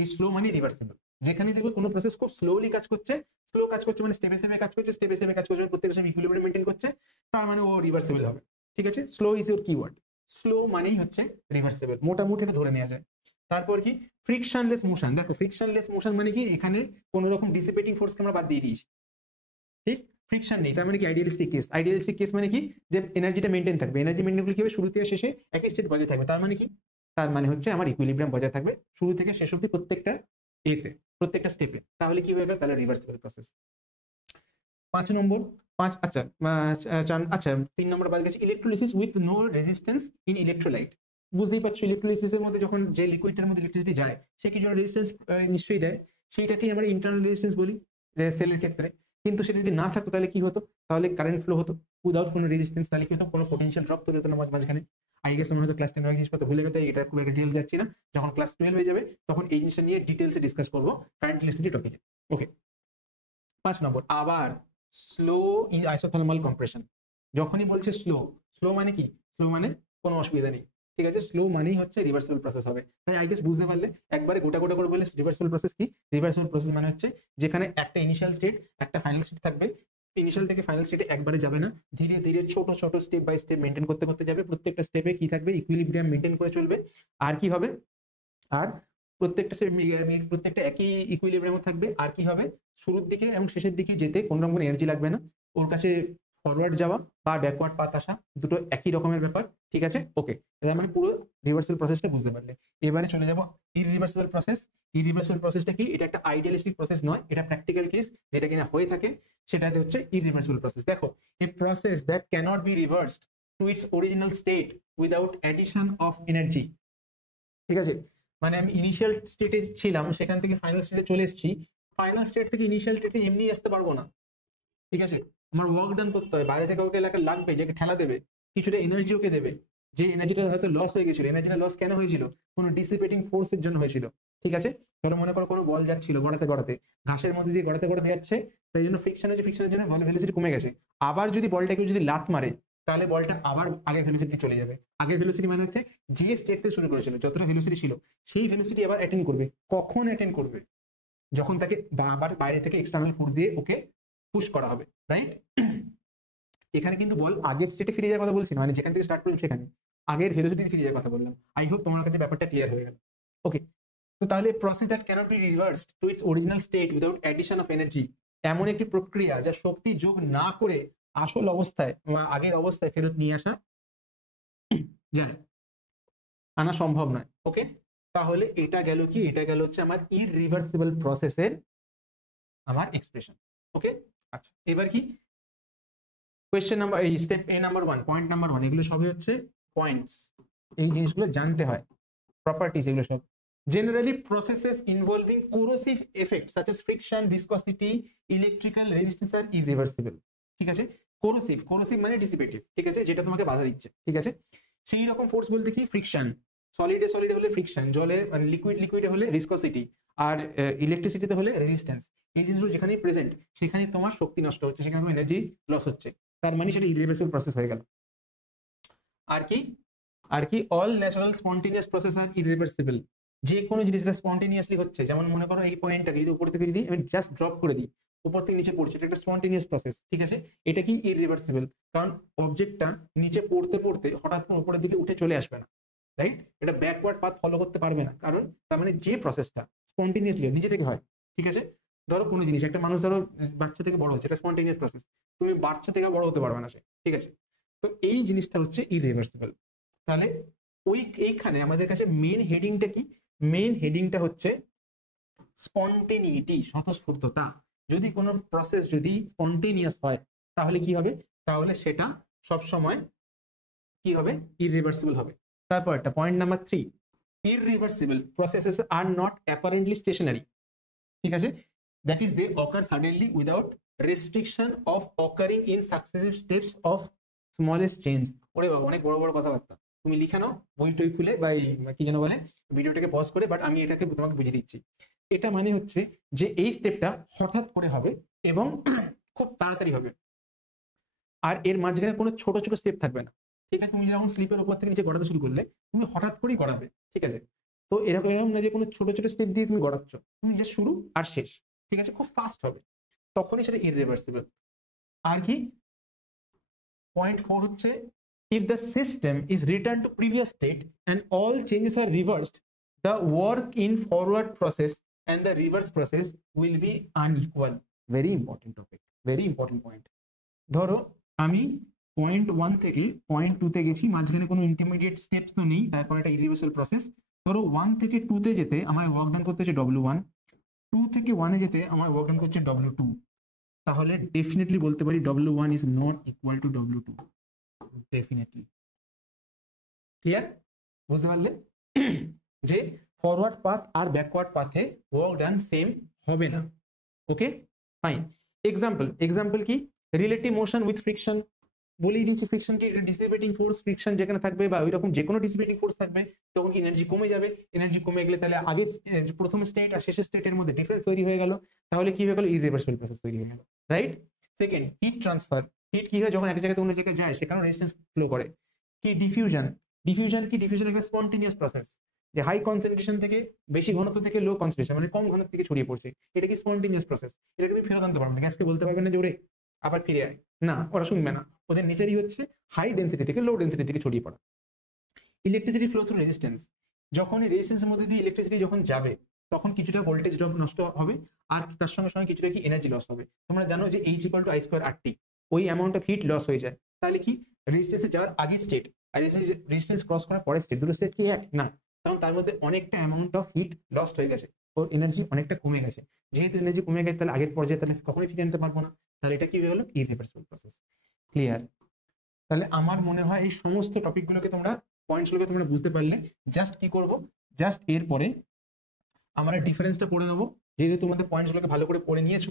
এই স্লো মানে রিভার্সিবল। যেখানে দেখবে কোনো প্রসেস খুব স্লোলি কাজ করছে, স্লো কাজ করছে মানে স্টেপে স্টেপে কাজ করছে, স্টেপে স্টেপে কাজ করছে মানে প্রত্যেকটা সময় ইকুইলিব্রিয়াম মেইনটেইন করছে, তার মানে ও রিভার্সিবল হবে, ঠিক আছে? Slow is your keyword, slow মানেই হচ্ছে রিভার্সিবল, মোটামুটি এটা ধরে নেওয়া যায়। তারপর কি? Frictionless motion. দেখো, ফ্রিকশনলেস মোশন মানে কি? এখানে কোনো রকম ডিসিপেটিং ফোর্সকে আমরা বাদ দিয়ে দিয়েছি, ঠিক? ফ্রিকশন নেই, তার মানে কি? Idealistic case. আইডিয়ালিস্টিক কেস মানে কি? যে এনার্জিটা মেনটেন থাকবে, এনার্জি মেনটেন করলে কি হবে? শুরু থেকে শেষে একই স্টেট বজায় থাকবে, তার মানে কি? তার মানে হচ্ছে আমার ইকুইলিব্রিয়াম বজায় থাকবে শুরু থেকে শেষ অব্দি, প্রত্যেকটা এতে, প্রত্যেকটা স্টেপে। তাহলে কি হয়ে গেল? তাহলে রিভার্সিবল প্রসেস। 5 নম্বর, আচ্ছা, 3 নম্বর বাদ গেছে, electrolysis with no resistance in electrolyte. বুঝতেই পারছো, ইলেকট্রোলিসিসের মধ্যে যখন যে লিকুইডটার মধ্যে ইলেকট্রিসিটি যায়, সে কিছু রেজিস্ট্যান্স নিশ্চয়ই দেয়, সেইটাকেই আমরা ইন্টারনাল রেজিস্ট্যান্স বলি, যে সেলের ক্ষেত্রে। কিন্তু সেটা যদি না থাকতো তাহলে কি হতো? তাহলে কারেন্ট ফ্লো হতো উইদাউট কোনো রেজিস্ট্যান্স, তাহলে কি হতো? কোনো পোটেনশিয়াল ড্রপ তৈরি হতো না মাঝখানে। আই গেস আমরা হয়তো ক্লাস 10 জিনিসপত্র ভুলে গেছে, এটা খুব একটা ডিটেল যাচ্ছি না, যখন ক্লাস 12 হয়ে যাবে তখন এই জিনিসটা নিয়ে ডিটেলসে ডিসকাস করবো কারেন্ট ইলেকট্রিসিটি টপিকে। ওকে, 5 নম্বর, আবার স্লো আইসোথার্মাল কম্প্রেশন। যখনই বলছে স্লো, স্লো মানে কি? স্লো মানে কোনো অসুবিধা নেই, ঠিক আছে, স্লো মানেই হচ্ছে রিভার্সিবল প্রসেস হবে। তাই আই গেস বুঝতে পারলে, একবারে গোটা গোটা করে বললে রিভার্সিবল প্রসেস কি? রিভার্সিবল প্রসেস মানে হচ্ছে যেখানে একটা ইনিশিয়াল স্টেট, একটা ফাইনাল স্টেট থাকবে, ইনিশিয়াল থেকে ফাইনাল স্টেটে একবারে যাবে না, ধীরে ধীরে ছোট ছোট স্টেপ বাই স্টেপ মেনটেন করতে করতে যাবে। প্রত্যেকটা স্টেপে কি থাকবে, ইকুইলিব্রিয়াম মেনটেন করে চলবে। আর কি হবে, আর প্রত্যেকটা একই ইকুইলিব্রিয়াম থাকবে। আর কি হবে, শুরুর দিকে এবং শেষের দিকে যেতে কোনো রকম এনার্জি লাগবে না, ওর কাছে ফরওয়ার্ড যাওয়া বা ব্যাকওয়ার্ড পাথ আসা দুটো একই রকমের ব্যাপার। ঠিক আছে, ওকে, তাহলে মানে পুরো রিভার্সাল প্রসেসটা বুঝতে পারলে। এবারে চলে যাবো ইররিভার্সিবল প্রসেস। ইররিভার্সিবল প্রসেসটা কি, এটা একটা আইডিয়ালিস্টিক প্রসেস নয়, এটা প্র্যাকটিক্যাল কেস যেটা কিনা হয়ে থাকে, সেটাতে হচ্ছে ইররিভার্সিবল প্রসেস। দেখো, a process that cannot be reversed to its original state without addition of energy. ঠিক আছে, মানে আমি ইনিশিয়াল স্টেটে ছিলাম, সেখান থেকে ফাইনাল স্টেটে চলে এসেছি, ফাইনাল স্টেট থেকে ইনিশিয়াল স্টেটে এমনি আসতে পারবো না। ঠিক আছে, আমার ওয়ার্ক ডান করতে হয়, বাইরে থেকে ওকে এলাকা লাগবে, যাকে ঠেলা দেবে, কিছুটা এনার্জি ওকে দেবে। যে এনার্জিটা হয়তো লস হয়ে গেছিল, এনার্জিটা লস কেন হয়েছিল, কোনো ডিসিপেটিং ফোর্সের জন্য হয়েছিল। ঠিক আছে, ধরো মনে করো কোনো বল যাচ্ছিল গড়াতে গড়াতে, ঘাসের মধ্যে দিয়ে গড়াতে গড়াতে যাচ্ছে, তাই জন্য ফ্রিকশন হচ্ছে, ফ্রিকশনের জন্য বল ভেলোসিটি কমে গেছে। আবার যদি বলটাকে যদি লাত মারে, তাহলে বলটা আবার আগের ভেলোসিটি চলে যাবে। আগের ভেলোসিটি মানে হচ্ছে যে স্টেট থেকে শুরু করেছিল, যতটা ভেলোসিটি ছিল সেই ভেলোসিটি আবার অ্যাটেন্ড করবে। কখন অ্যাটেন্ড করবে, যখন তাকে আবার বাইরে থেকে এক্সটার্নাল ফোর্স দিয়ে ওকে পুশ করা হবে, রাইট। এখানে কিন্তু বল আগের স্টেটে ফিরে যাওয়ার কথা বলছি না, মানে যেখান থেকে স্টার্ট করলাম সেখানে আগের ভেলোসিটি ফিরে যাওয়ার কথা বললাম। আই হোপ তোমার কাছে ব্যাপারটা ক্লিয়ার হয়ে গেল। ওকে, তো তাহলে process that cannot be reversed to its original state without addition of energy, এমন একটি প্রক্রিয়া যা শক্তি যোগ না করে আসল অবস্থায় বা আগের অবস্থায় ফেরত নিয়ে আসা যায়, আনা সম্ভব নয়। ওকে, তাহলে এটা গেল কি, এটা গেল হচ্ছে আমার ইররিভার্সিবল প্রসেসের আমার এক্সপ্রেশন। ওকে, আচ্ছা, এবার কি কোয়েশ্চেন নাম্বার, এই স্টেপ এ নাম্বার 1, পয়েন্ট নাম্বার 1, এগুলো সবই হচ্ছে পয়েন্টস, এই জিনিসগুলো জানতে হয়, প্রপার্টিজ এগুলো সব। Generally processes involving corrosive effect such as friction, viscosity, electrical resistance are irreversible. ঠিক আছে, কোরোসিভ, কোরোসিভ মানে ডিসিপেটিভ, ঠিক আছে, যেটা তোমাকে বাধা দিচ্ছে। ঠিক আছে, সেই রকম ফোর্স বলতে কি, ফ্রিকশন, সলিডে সলিডে হলে ফ্রিকশন, জলে মানে লিকুইড লিকুইডে হলে ভিসকসিটি, আর ইলেকট্রিসিটিতে হলে রেজিস্ট্যান্স। এই জিনিসগুলো যেখানেই প্রেজেন্ট সেখানে তোমার শক্তি নষ্ট হচ্ছে, সেখানে তোমার এনার্জি লস হচ্ছে, তার মানে সেটা ইররিভার্সিবল প্রসেস হয়ে গেল। আর কি, আর কি, অল ন্যাচারাল স্পন্টেনিয়াস প্রসেস আর ইররিভার্সিবল। যে কোনো জিনিসটা স্পন্টেনিয়াসলি হচ্ছে, যেমন মনে করো এই পয়েন্টটাকে যদি উপর থেকে যদি আমি জাস্ট ড্রপ করে দিই, উপর থেকে নিচে পড়ছে, এটা একটা স্পন্টেনিয়াস প্রসেস। ঠিক আছে, এটা কি ইররিভার্সিবল, কারণ অবজেক্টটা নিচে পড়তে পড়তে হঠাৎ করে উপরের দিকে উঠে চলে আসবে না, রাইট। এটা ব্যাকওয়ার্ড পাথ ফলো করতে পারবে না, কারণ তার মানে যে প্রসেসটা স্পন্টেনিয়াসলি নিজে থেকে হয়। ঠিক আছে, ধরো কোনো জিনিস, একটা মানুষ ধরো বাচ্চা থেকে বড় হচ্ছে, এটা স্পন্টেনিয়াস প্রসেস, তুমি বাচ্চা থেকে বড় হতে পারবে না সে। ঠিক আছে, তো এই জিনিসটা হচ্ছে ইররিভার্সিবল। তাহলে এইখানে আমাদের কাছে মেন হেডিংটা কি, মেন হেডিংটা হচ্ছে স্পন্টেনিটি, স্বতঃস্ফূর্ততা। যদি কোনো প্রসেস যদি স্পন্টেনিয়াস হয় তাহলে কি হবে, তাহলে সেটা সব সময় কি হবে, ইররিভার্সিবল হবে। তারপর একটা point number 3, irreversible processes are not apparently stationary. ঠিক আছে, that is they occur suddenly without restriction of occurring in successive steps of smallest change. ওরে বাবা, অনেক বড় বড় কথাবার্তা, তুমি লিখে নাও বই টই খুলে বা কি যেন বলে, ভিডিওটাকে পজ করে, বাট আমি এটাকে তোমাকে বুঝিয়ে দিচ্ছি। এটা মানে হচ্ছে যে এই স্টেপটা হঠাৎ করে হবে এবং খুব তাড়াতাড়ি হবে, আর এর মাঝখানে কোনো ছোট ছোট স্টেপ থাকবে না। ঠিক আছে, তুমি যখন স্লিপের উপর থেকে নিচে গড়াতে শুরু করলে, তুমি হঠাৎ করেই গড়াবে। ঠিক আছে, তো এরকম এরকম না যে কোনো ছোট ছোট স্টেপ দিয়ে তুমি গড়াচ্ছ, তুমি যে শুরু আর শেষ, ঠিক আছে, খুব ফাস্ট হবে, তখনই সেটা ইররিভার্সিবল। আর কি, পয়েন্ট 4 হচ্ছে, if the system is returned to previous state and all changes are reversed, the work in forward process and the reverse process will be unequal. Very important topic, very important point. ধরো আমি point 1 থেকে point 2 তে গেছি, মাঝখানে কোনো intermediate steps তো নেই, তারপর একটা ইররিভার্সিবল প্রসেস। ধরো 1 থেকে 2 তে যেতে আমার ওয়ার্ক ডান করতে হচ্ছে W1, 2 থেকে 1 এ যেতে আমার ওয়ার্ক ডান করছে W2, তাহলে ডেফিনেটলি বলতে পারি W1 is not equal to W2, definitely. Clear, বুঝতে পারলে যে ফরওয়ার্ড পাথ আর ব্যাকওয়ার্ড পাথে ওয়ার্ক ডান সেম হবে না। ওকে, ফাইন। এক্সাম্পল, এক্সাম্পল কি, রিলেটিভ মোশন উইথ ফ্রিকশন। বলেই দিচ্ছি, ফ্রিকশন কি, ডিসিপেটিং ফোর্স, ফ্রিকশন যেখানে থাকবে বা ওই রকম যে কোনো ডিসিপেটিং ফোর্স থাকবে, তখন কি এনার্জি কমে যাবে, এনার্জি কমে গেলে তাহলে আগে প্রথম স্টেট আর শেষের স্টেটের মধ্যে ডিফারেন্স তৈরি হয়ে গেল, তাহলে কি হয়ে গেল, ইররিভার্সিবল প্রসেস তৈরি হয়ে গেল, right. Second, heat transfer. Heat কি হয়, যখন এক জায়গা থেকে অন্য জায়গায় যায় সেখানে রেজিস্ট্যান্স ফ্লো করে। কি, ডিফিউশন। ডিফিউশন কি, ডিফিউশন একটা স্পন্টেনিয়াস প্রসেস, যে হাই কনসেন্ট্রেশন থেকে বেশি ঘনত্ব থেকে লো কনসেন্ট্রেশন মানে কম ঘনত্ব থেকে ছড়িয়ে পড়ছে, এটা কি স্পন্টেনিয়াস প্রসেস। এটাকে তুমি ফেরত আনতে পারবে না, গ্যাসকে বলতে পারবে না যে ওরে আবার ফিরে আয়, না ওরা শুনবে না। ওদের নেচারই হচ্ছে হাই ডেন্সিটি থেকে লো ডেন্সিটি থেকে ছড়িয়ে পড়া। ইলেকট্রিসিটি ফ্লো থ্রু রেজিস্ট্যান্স, যখন এই রেজিস্ট্যান্সের মধ্যে দিয়ে ইলেকট্রিসিটি যখন যাবে তখন কিছুটা ভোল্টেজ ড্রপ নষ্ট হবে, আর তার সঙ্গে সঙ্গে কিছুটা কি এনার্জি লস হবে। তোমরা জানো যে H = I²RT, ওই অ্যামাউন্ট অফ হিট লস হয়ে যায়। তাহলে কি রেজিস্ট্যান্সে যাওয়ার আগে স্টেট আর রেজিস্ট্যান্স ক্রস করার পরে স্টেট, দুটো স্টেট কি এক না, কারণ তার মধ্যে অনেকটা অ্যামাউন্ট অফ হিট লস্ট হয়ে গেছে, ওর এনার্জি অনেকটা কমে গেছে। যেহেতু এনার্জি কমে গেছে তাহলে আগের পর্যায়ে তাহলে কখনোই ফিরে আনতে পারবো না, তাহলে এটা কি হয়ে গেল, ইরিভার্সিবল প্রসেস। ক্লিয়ার? তাহলে আমার মনে হয় এই সমস্ত টপিকগুলোকে তোমরা পয়েন্টসগুলোকে তোমরা বুঝতে পারলে। জাস্ট কি করব, জাস্ট এরপরে আমরা ডিফারেন্সটা পড়ে নেবো। যেহেতু তোমাদের পয়েন্টসগুলোকে ভালো করে পড়ে নিয়েছো,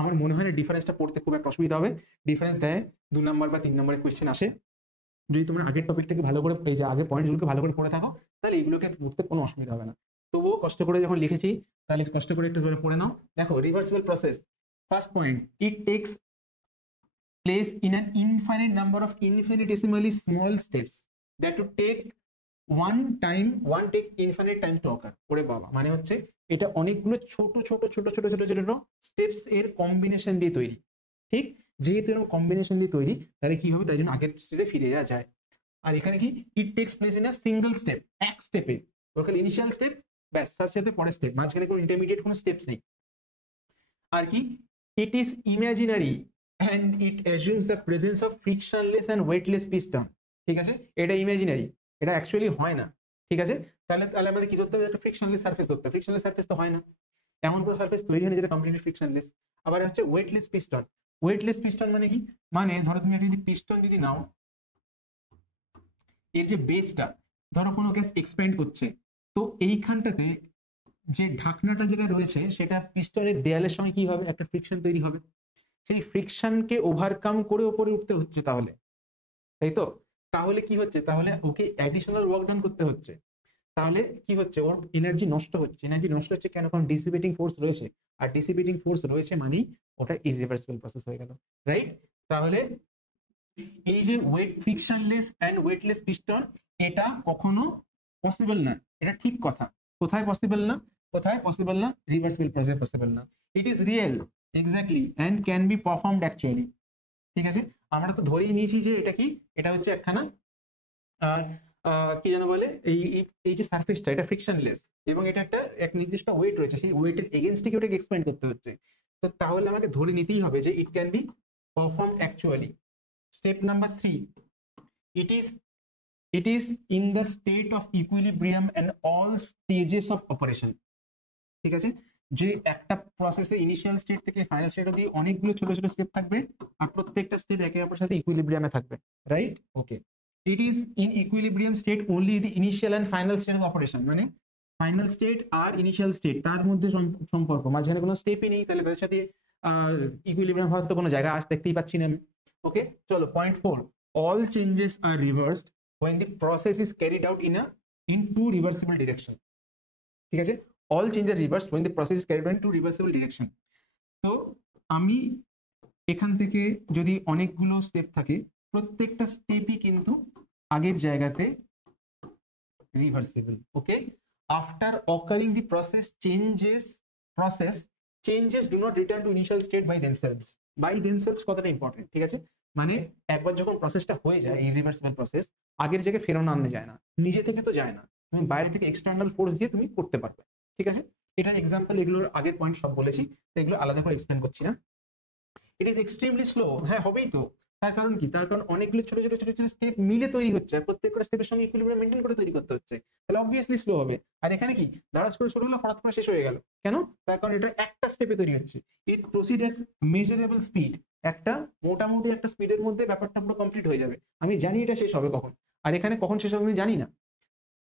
আমার মনে হয় না ডিফারেন্সটা পড়তে খুব একটা অসুবিধা হবে। ডিফারেন্স দেয় 2 নম্বর বা 3 নম্বরের কোয়েশ্চেন আসে। যদি তোমরা আগের টপিকটাকে ভালো করে, এই যে আগের পয়েন্টগুলোকে ভালো করে পড়ে থাকো, তাহলে এগুলোকে পড়তে কোনো অসুবিধা হবে না। তবুও কষ্ট করে যখন লিখেছি তাহলে কষ্ট করে একটু পড়ে নাও। দেখো, reversible process, first point, it takes place in an infinite number of infinitesimally small steps that to take one take infinite time to occur। ওরে বাবা, মানে হচ্ছে এটা অনেকগুলো ছোট ছোট ছোট ছোট ছোট ছোট স্টেপস এর কম্বিনেশন দিয়ে তৈরি। ঠিক, যেহেতু এরকম কম্বিনেশন দিয়ে তৈরি তাহলে কি হবে, তাই জন্য আগের স্টেপে ফিরে যাওয়া যায়। আর এখানে কি, it takes place in a single step, এক স্টেপে, লোকাল ইনিশিয়াল স্টেপ ব্যাস, তার সাথে পরের স্টেপ, মাঝখানে কোনো ইন্টারমিডিয়েট কোনো স্টেপস নেই। আর কি, it is imaginary and it assumes the presence of frictionless and weightless piston। ঠিক আছে, এটা ইমাজিনারি, এটা অ্যাকচুয়ালি হয় না। ঠিক আছে, তাহলে তাহলে আমাদের কি ধরতে হবে, একটা ফ্রিকশনলেস সারফেস ধরতে হবে। ফ্রিকশনলেস সারফেস তো হয় না, এমন কোনো সারফেস তৈরি হয় না যেটা কমপ্লিটলি ফ্রিকশনলেস। আবার হচ্ছে ওয়েটলেস পিস্টন। ওয়েটলেস পিস্টন মানে কি, মানে ধরো তুমি একটা যদি পিস্টন যদি নাও, এর যে বেসটা, ধরো কোনো গ্যাস এক্সপ্যান্ড করছে, তো এইখানটাতে যে ঢাকনাটা যেটা রয়েছে সেটা পিস্টনের দেয়ালের সঙ্গে কি হবে, একটা ফ্রিকশন তৈরি হবে। সেই ফ্রিকশনকে ওভারকাম করে উপরে উঠতে হচ্ছে, তাহলে তাই তো, তাহলে কি হচ্ছে, তাহলে ওকে অ্যাডিশনাল ওয়ার্ক ডান করতে হচ্ছে। তাহলে কি হচ্ছে, ওর এনার্জি নষ্ট হচ্ছে। এনার্জি নষ্ট হচ্ছে কেন, কারণ ডিসিপেটিং ফোর্স রয়েছে, আর ডিসিপেটিং ফোর্স রয়েছে মানেই ওটা ইরিভার্সিবল প্রসেস হয়ে গেল, রাইট? তাহলে এই যে ফ্রিকশনলেস এন্ড ওয়েটলেস পিস্টন, এটা কখনো পসিবল না, এটা ঠিক কথা। কোথায় পসিবল না, কোথায় পসিবল না, রিভার্সিবল প্রসেস পসিবল না। It is real, exactly, and can be performed actually. ঠিক আছে, আমরা তো ধরেই নিয়েছি যে এটা কি, এটা হচ্ছে একখানা কি যেন বলে, এই যে সারফেসটা এটা ফ্রিকশনলেস, এবং এটা একটা এক নির্দিষ্ট ওয়েট রয়েছে, সেই ওয়েটের এগেইনস্টে কি ওটাকে এক্সপ্যান্ড করতে হচ্ছে। তো তাহলে আমাকে ধরে নিতেই হবে যে it can be perform actually. Step number 3, it is in the state of equilibrium and all stages of operation। ঠিক আছে, যে একটা প্রসেসে ইনিশিয়াল স্টেট থেকে ফাইনাল স্টেট অবধি অনেকগুলো ছোট ছোট স্টেপ থাকবে, আর প্রত্যেকটা স্টেপ একে অপরের সাথে ইকুইলিব্রিয়ামে থাকবে, right? Okay, it is in equilibrium state only the initial and final state of operation. মানে ফাইনাল স্টেট আর ইনিশিয়াল স্টেট তার মধ্যে সম্পর্ক, মাঝখানে কোনো স্টেপই নেই, তাহলে তাদের সাথে ইকুইলিব্রিয়াম হওয়ার তো কোনো জায়গা আজ দেখতেই পাচ্ছি না আমি। ওকে, চলো point 4, all changes are reversed when the process is carried out in two reversible direction। ঠিক আছে, all changes are reversed when the process is carried out in two reversible direction। তো আমি এখান থেকে যদি অনেকগুলো স্টেপ থাকে, প্রত্যেকটা স্টেপই কিন্তু আগের জায়গাতে reversible. Okay, after occurring the changes do not return to initial state by themselves। কথাটা ইম্পর্টেন্ট। ঠিক আছে, মানে একবার যখন প্রসেসটা হয়ে যায় ইরিভার্সিবল প্রসেস, আগের জায়গায় ফেরানো আনতে যায় না, নিজে থেকে তো যায় না, তুমি বাইরে থেকে এক্সটার্নাল ফোর্স দিয়ে তুমি করতে পারবে। ঠিক আছে, এটার এক্সাম্পল, এগুলোর আগের পয়েন্ট সব বলেছি, তো এগুলো আলাদা করে এক্সপ্লেন করছি না। ইট ইজ এক্সট্রিমলি স্লো, হ্যাঁ হবেই তো, তার কারণ কি, তার কারণ অনেকগুলো ছোট ছোট ছোট ছোট স্টেপ মিলে তৈরি হচ্ছে, আর প্রত্যেকটা স্টেপের সঙ্গে ইকুইলিব্রিয়াম মেইনটেইন করে তৈরি করতে হচ্ছে, তাহলে অবভিয়াসলি স্লো হবে। আর এখানে কি দাঁড়াস করে শুরু হলো, হঠাৎ করে শেষ হয়ে গেল কেন, তার কারণ এটা একটা স্টেপে তৈরি হচ্ছে। ইট প্রসিড এট মেজারেবল স্পিড, একটা মোটামুটি একটা স্পিডের মধ্যে ব্যাপারটা পুরো কমপ্লিট হয়ে যাবে, আমি জানি এটা শেষ হবে কখন, আর এখানে কখন শেষ হবে আমি জানি না।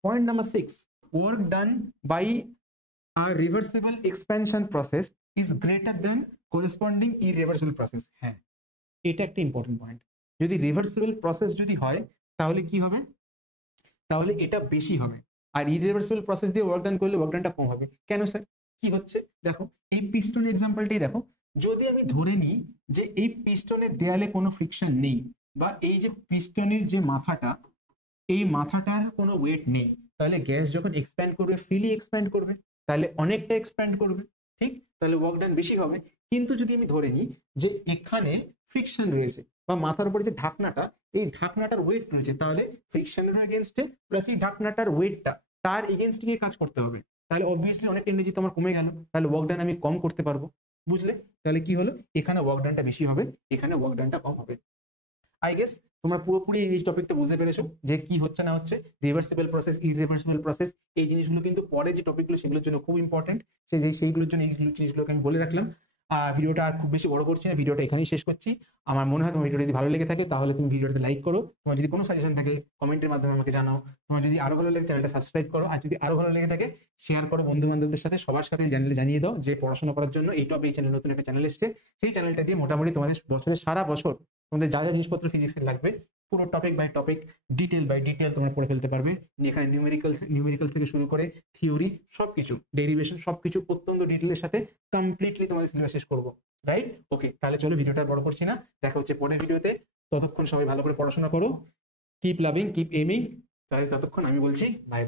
Point number 6, work done by a reversible expansion process is greater than corresponding irreversible process। হ্যাঁ, এটা একটা ইম্পর্টেন্ট পয়েন্ট। যদি রিভার্সিবল প্রসেস যদি হয় তাহলে কি হবে, তাহলে এটা বেশি হবে, আর ইরিভার্সিবল প্রসেস দিয়ে ওয়ার্ক ডান করলে ওয়ার্ক ডানটা কম হবে। কেন স্যার, কি হচ্ছে দেখো, এই পিস্টন এক্সাম্পলটাই দেখো, যদি আমি ধরে নিই যে এই পিস্টনের দেয়ালে কোনো ফ্রিকশন নেই, বা এই যে পিস্টনের যে মাথাটা, এই মাথাটার কোনো ওয়েট নেই, তাহলে গ্যাস যখন এক্সপ্যান্ড করবে ফ্রিলি এক্সপ্যান্ড করবে, তাহলে অনেকটা এক্সপ্যান্ড করবে, ঠিক, তাহলে ওয়ার্ক ডান বেশি হবে। কিন্তু যদি আমি ধরে নিই যে এখানে ফ্রিকশন রয়েছে, বা মাথার উপরে যে ঢাকনাটা, এই ঢাকনাটার ওয়েট রয়েছে, তাহলে ফ্রিকশনের এগেনস্টে প্লাস এই ঢাকনাটার ওয়েটটা তার এগেনস্টে গিয়ে কাজ করতে হবে। তাহলে অবভিয়াসলি অনেক এনার্জি তোমার কমে গেল, তাহলে ওয়ার্ক ডান আমি কম করতে পারবো। বুঝলে? তাহলে কি হলো, এখানে ওয়ার্ক ডানটা বেশি হবে, এখানে ওয়ার্ক ডানটা কম হবে। আই গেস তোমরা পুরোপুরি এই টপিকটা বুঝতে পেরেছো যে কি হচ্ছে না হচ্ছে, রিভার্সিবল প্রসেস, ইরিভার্সিবল প্রসেস, এই জিনিসগুলো কিন্তু পরে যে টপিকগুলো সেগুলোর জন্য খুব ইম্পর্টেন্ট। সেইগুলোর জন্য এইগুলো জিনিসগুলোকে আমি বলে রাখলাম। ভিডিওটা আর খুব বেশি বড় করছি না, ভিডিওটা এখানেই শেষ করছি। আমার মনে হয় তোমার ভিডিওটা যদি ভালো লেগে থাকে তাহলে তুমি ভিডিওটাতে লাইক করো, তোমার যদি কোনো সাজেশন থাকে কমেন্টের মাধ্যমে আমাকে জানাও, তোমার যদি আরো ভালো লাগে চ্যানেলটা সাবস্ক্রাইব করো, আর যদি আরো ভালো লেগে থাকে শেয়ার করো বন্ধু বান্ধবদের সাথে, সবার সাথে চ্যানেলে জানিয়ে দাও যে পড়াশোনা করার জন্য এই চ্যানেল, নতুন একটা চ্যানেল এসছে, সেই চ্যানেলটা দিয়ে মোটামুটি তোমাদের বছরের সারা বছর তোমাদের যা যা জিনিসপত্র ফিজিক্সের লাগবে পুরো topic by topic, detail by detail তোমরা পড়ে ফেলতে পারবে। এখানে নিউমেরিক্যাল থেকে শুরু করে থিওরি সবকিছু, ডেরিভেশন সবকিছু অত্যন্ত ডিটেলের সাথে কমপ্লিটলি তোমাদের সিলেবাস শেষ করবো। রাইট? ওকে, তাহলে চলো ভিডিওটা বড় করছি না, দেখা হচ্ছে পরের ভিডিওতে। ততক্ষণ সবাই ভালো করে পড়াশোনা করো, কিপ লাভিং, কিপ এমিং। তাহলে ততক্ষণ আমি বলছি বাই।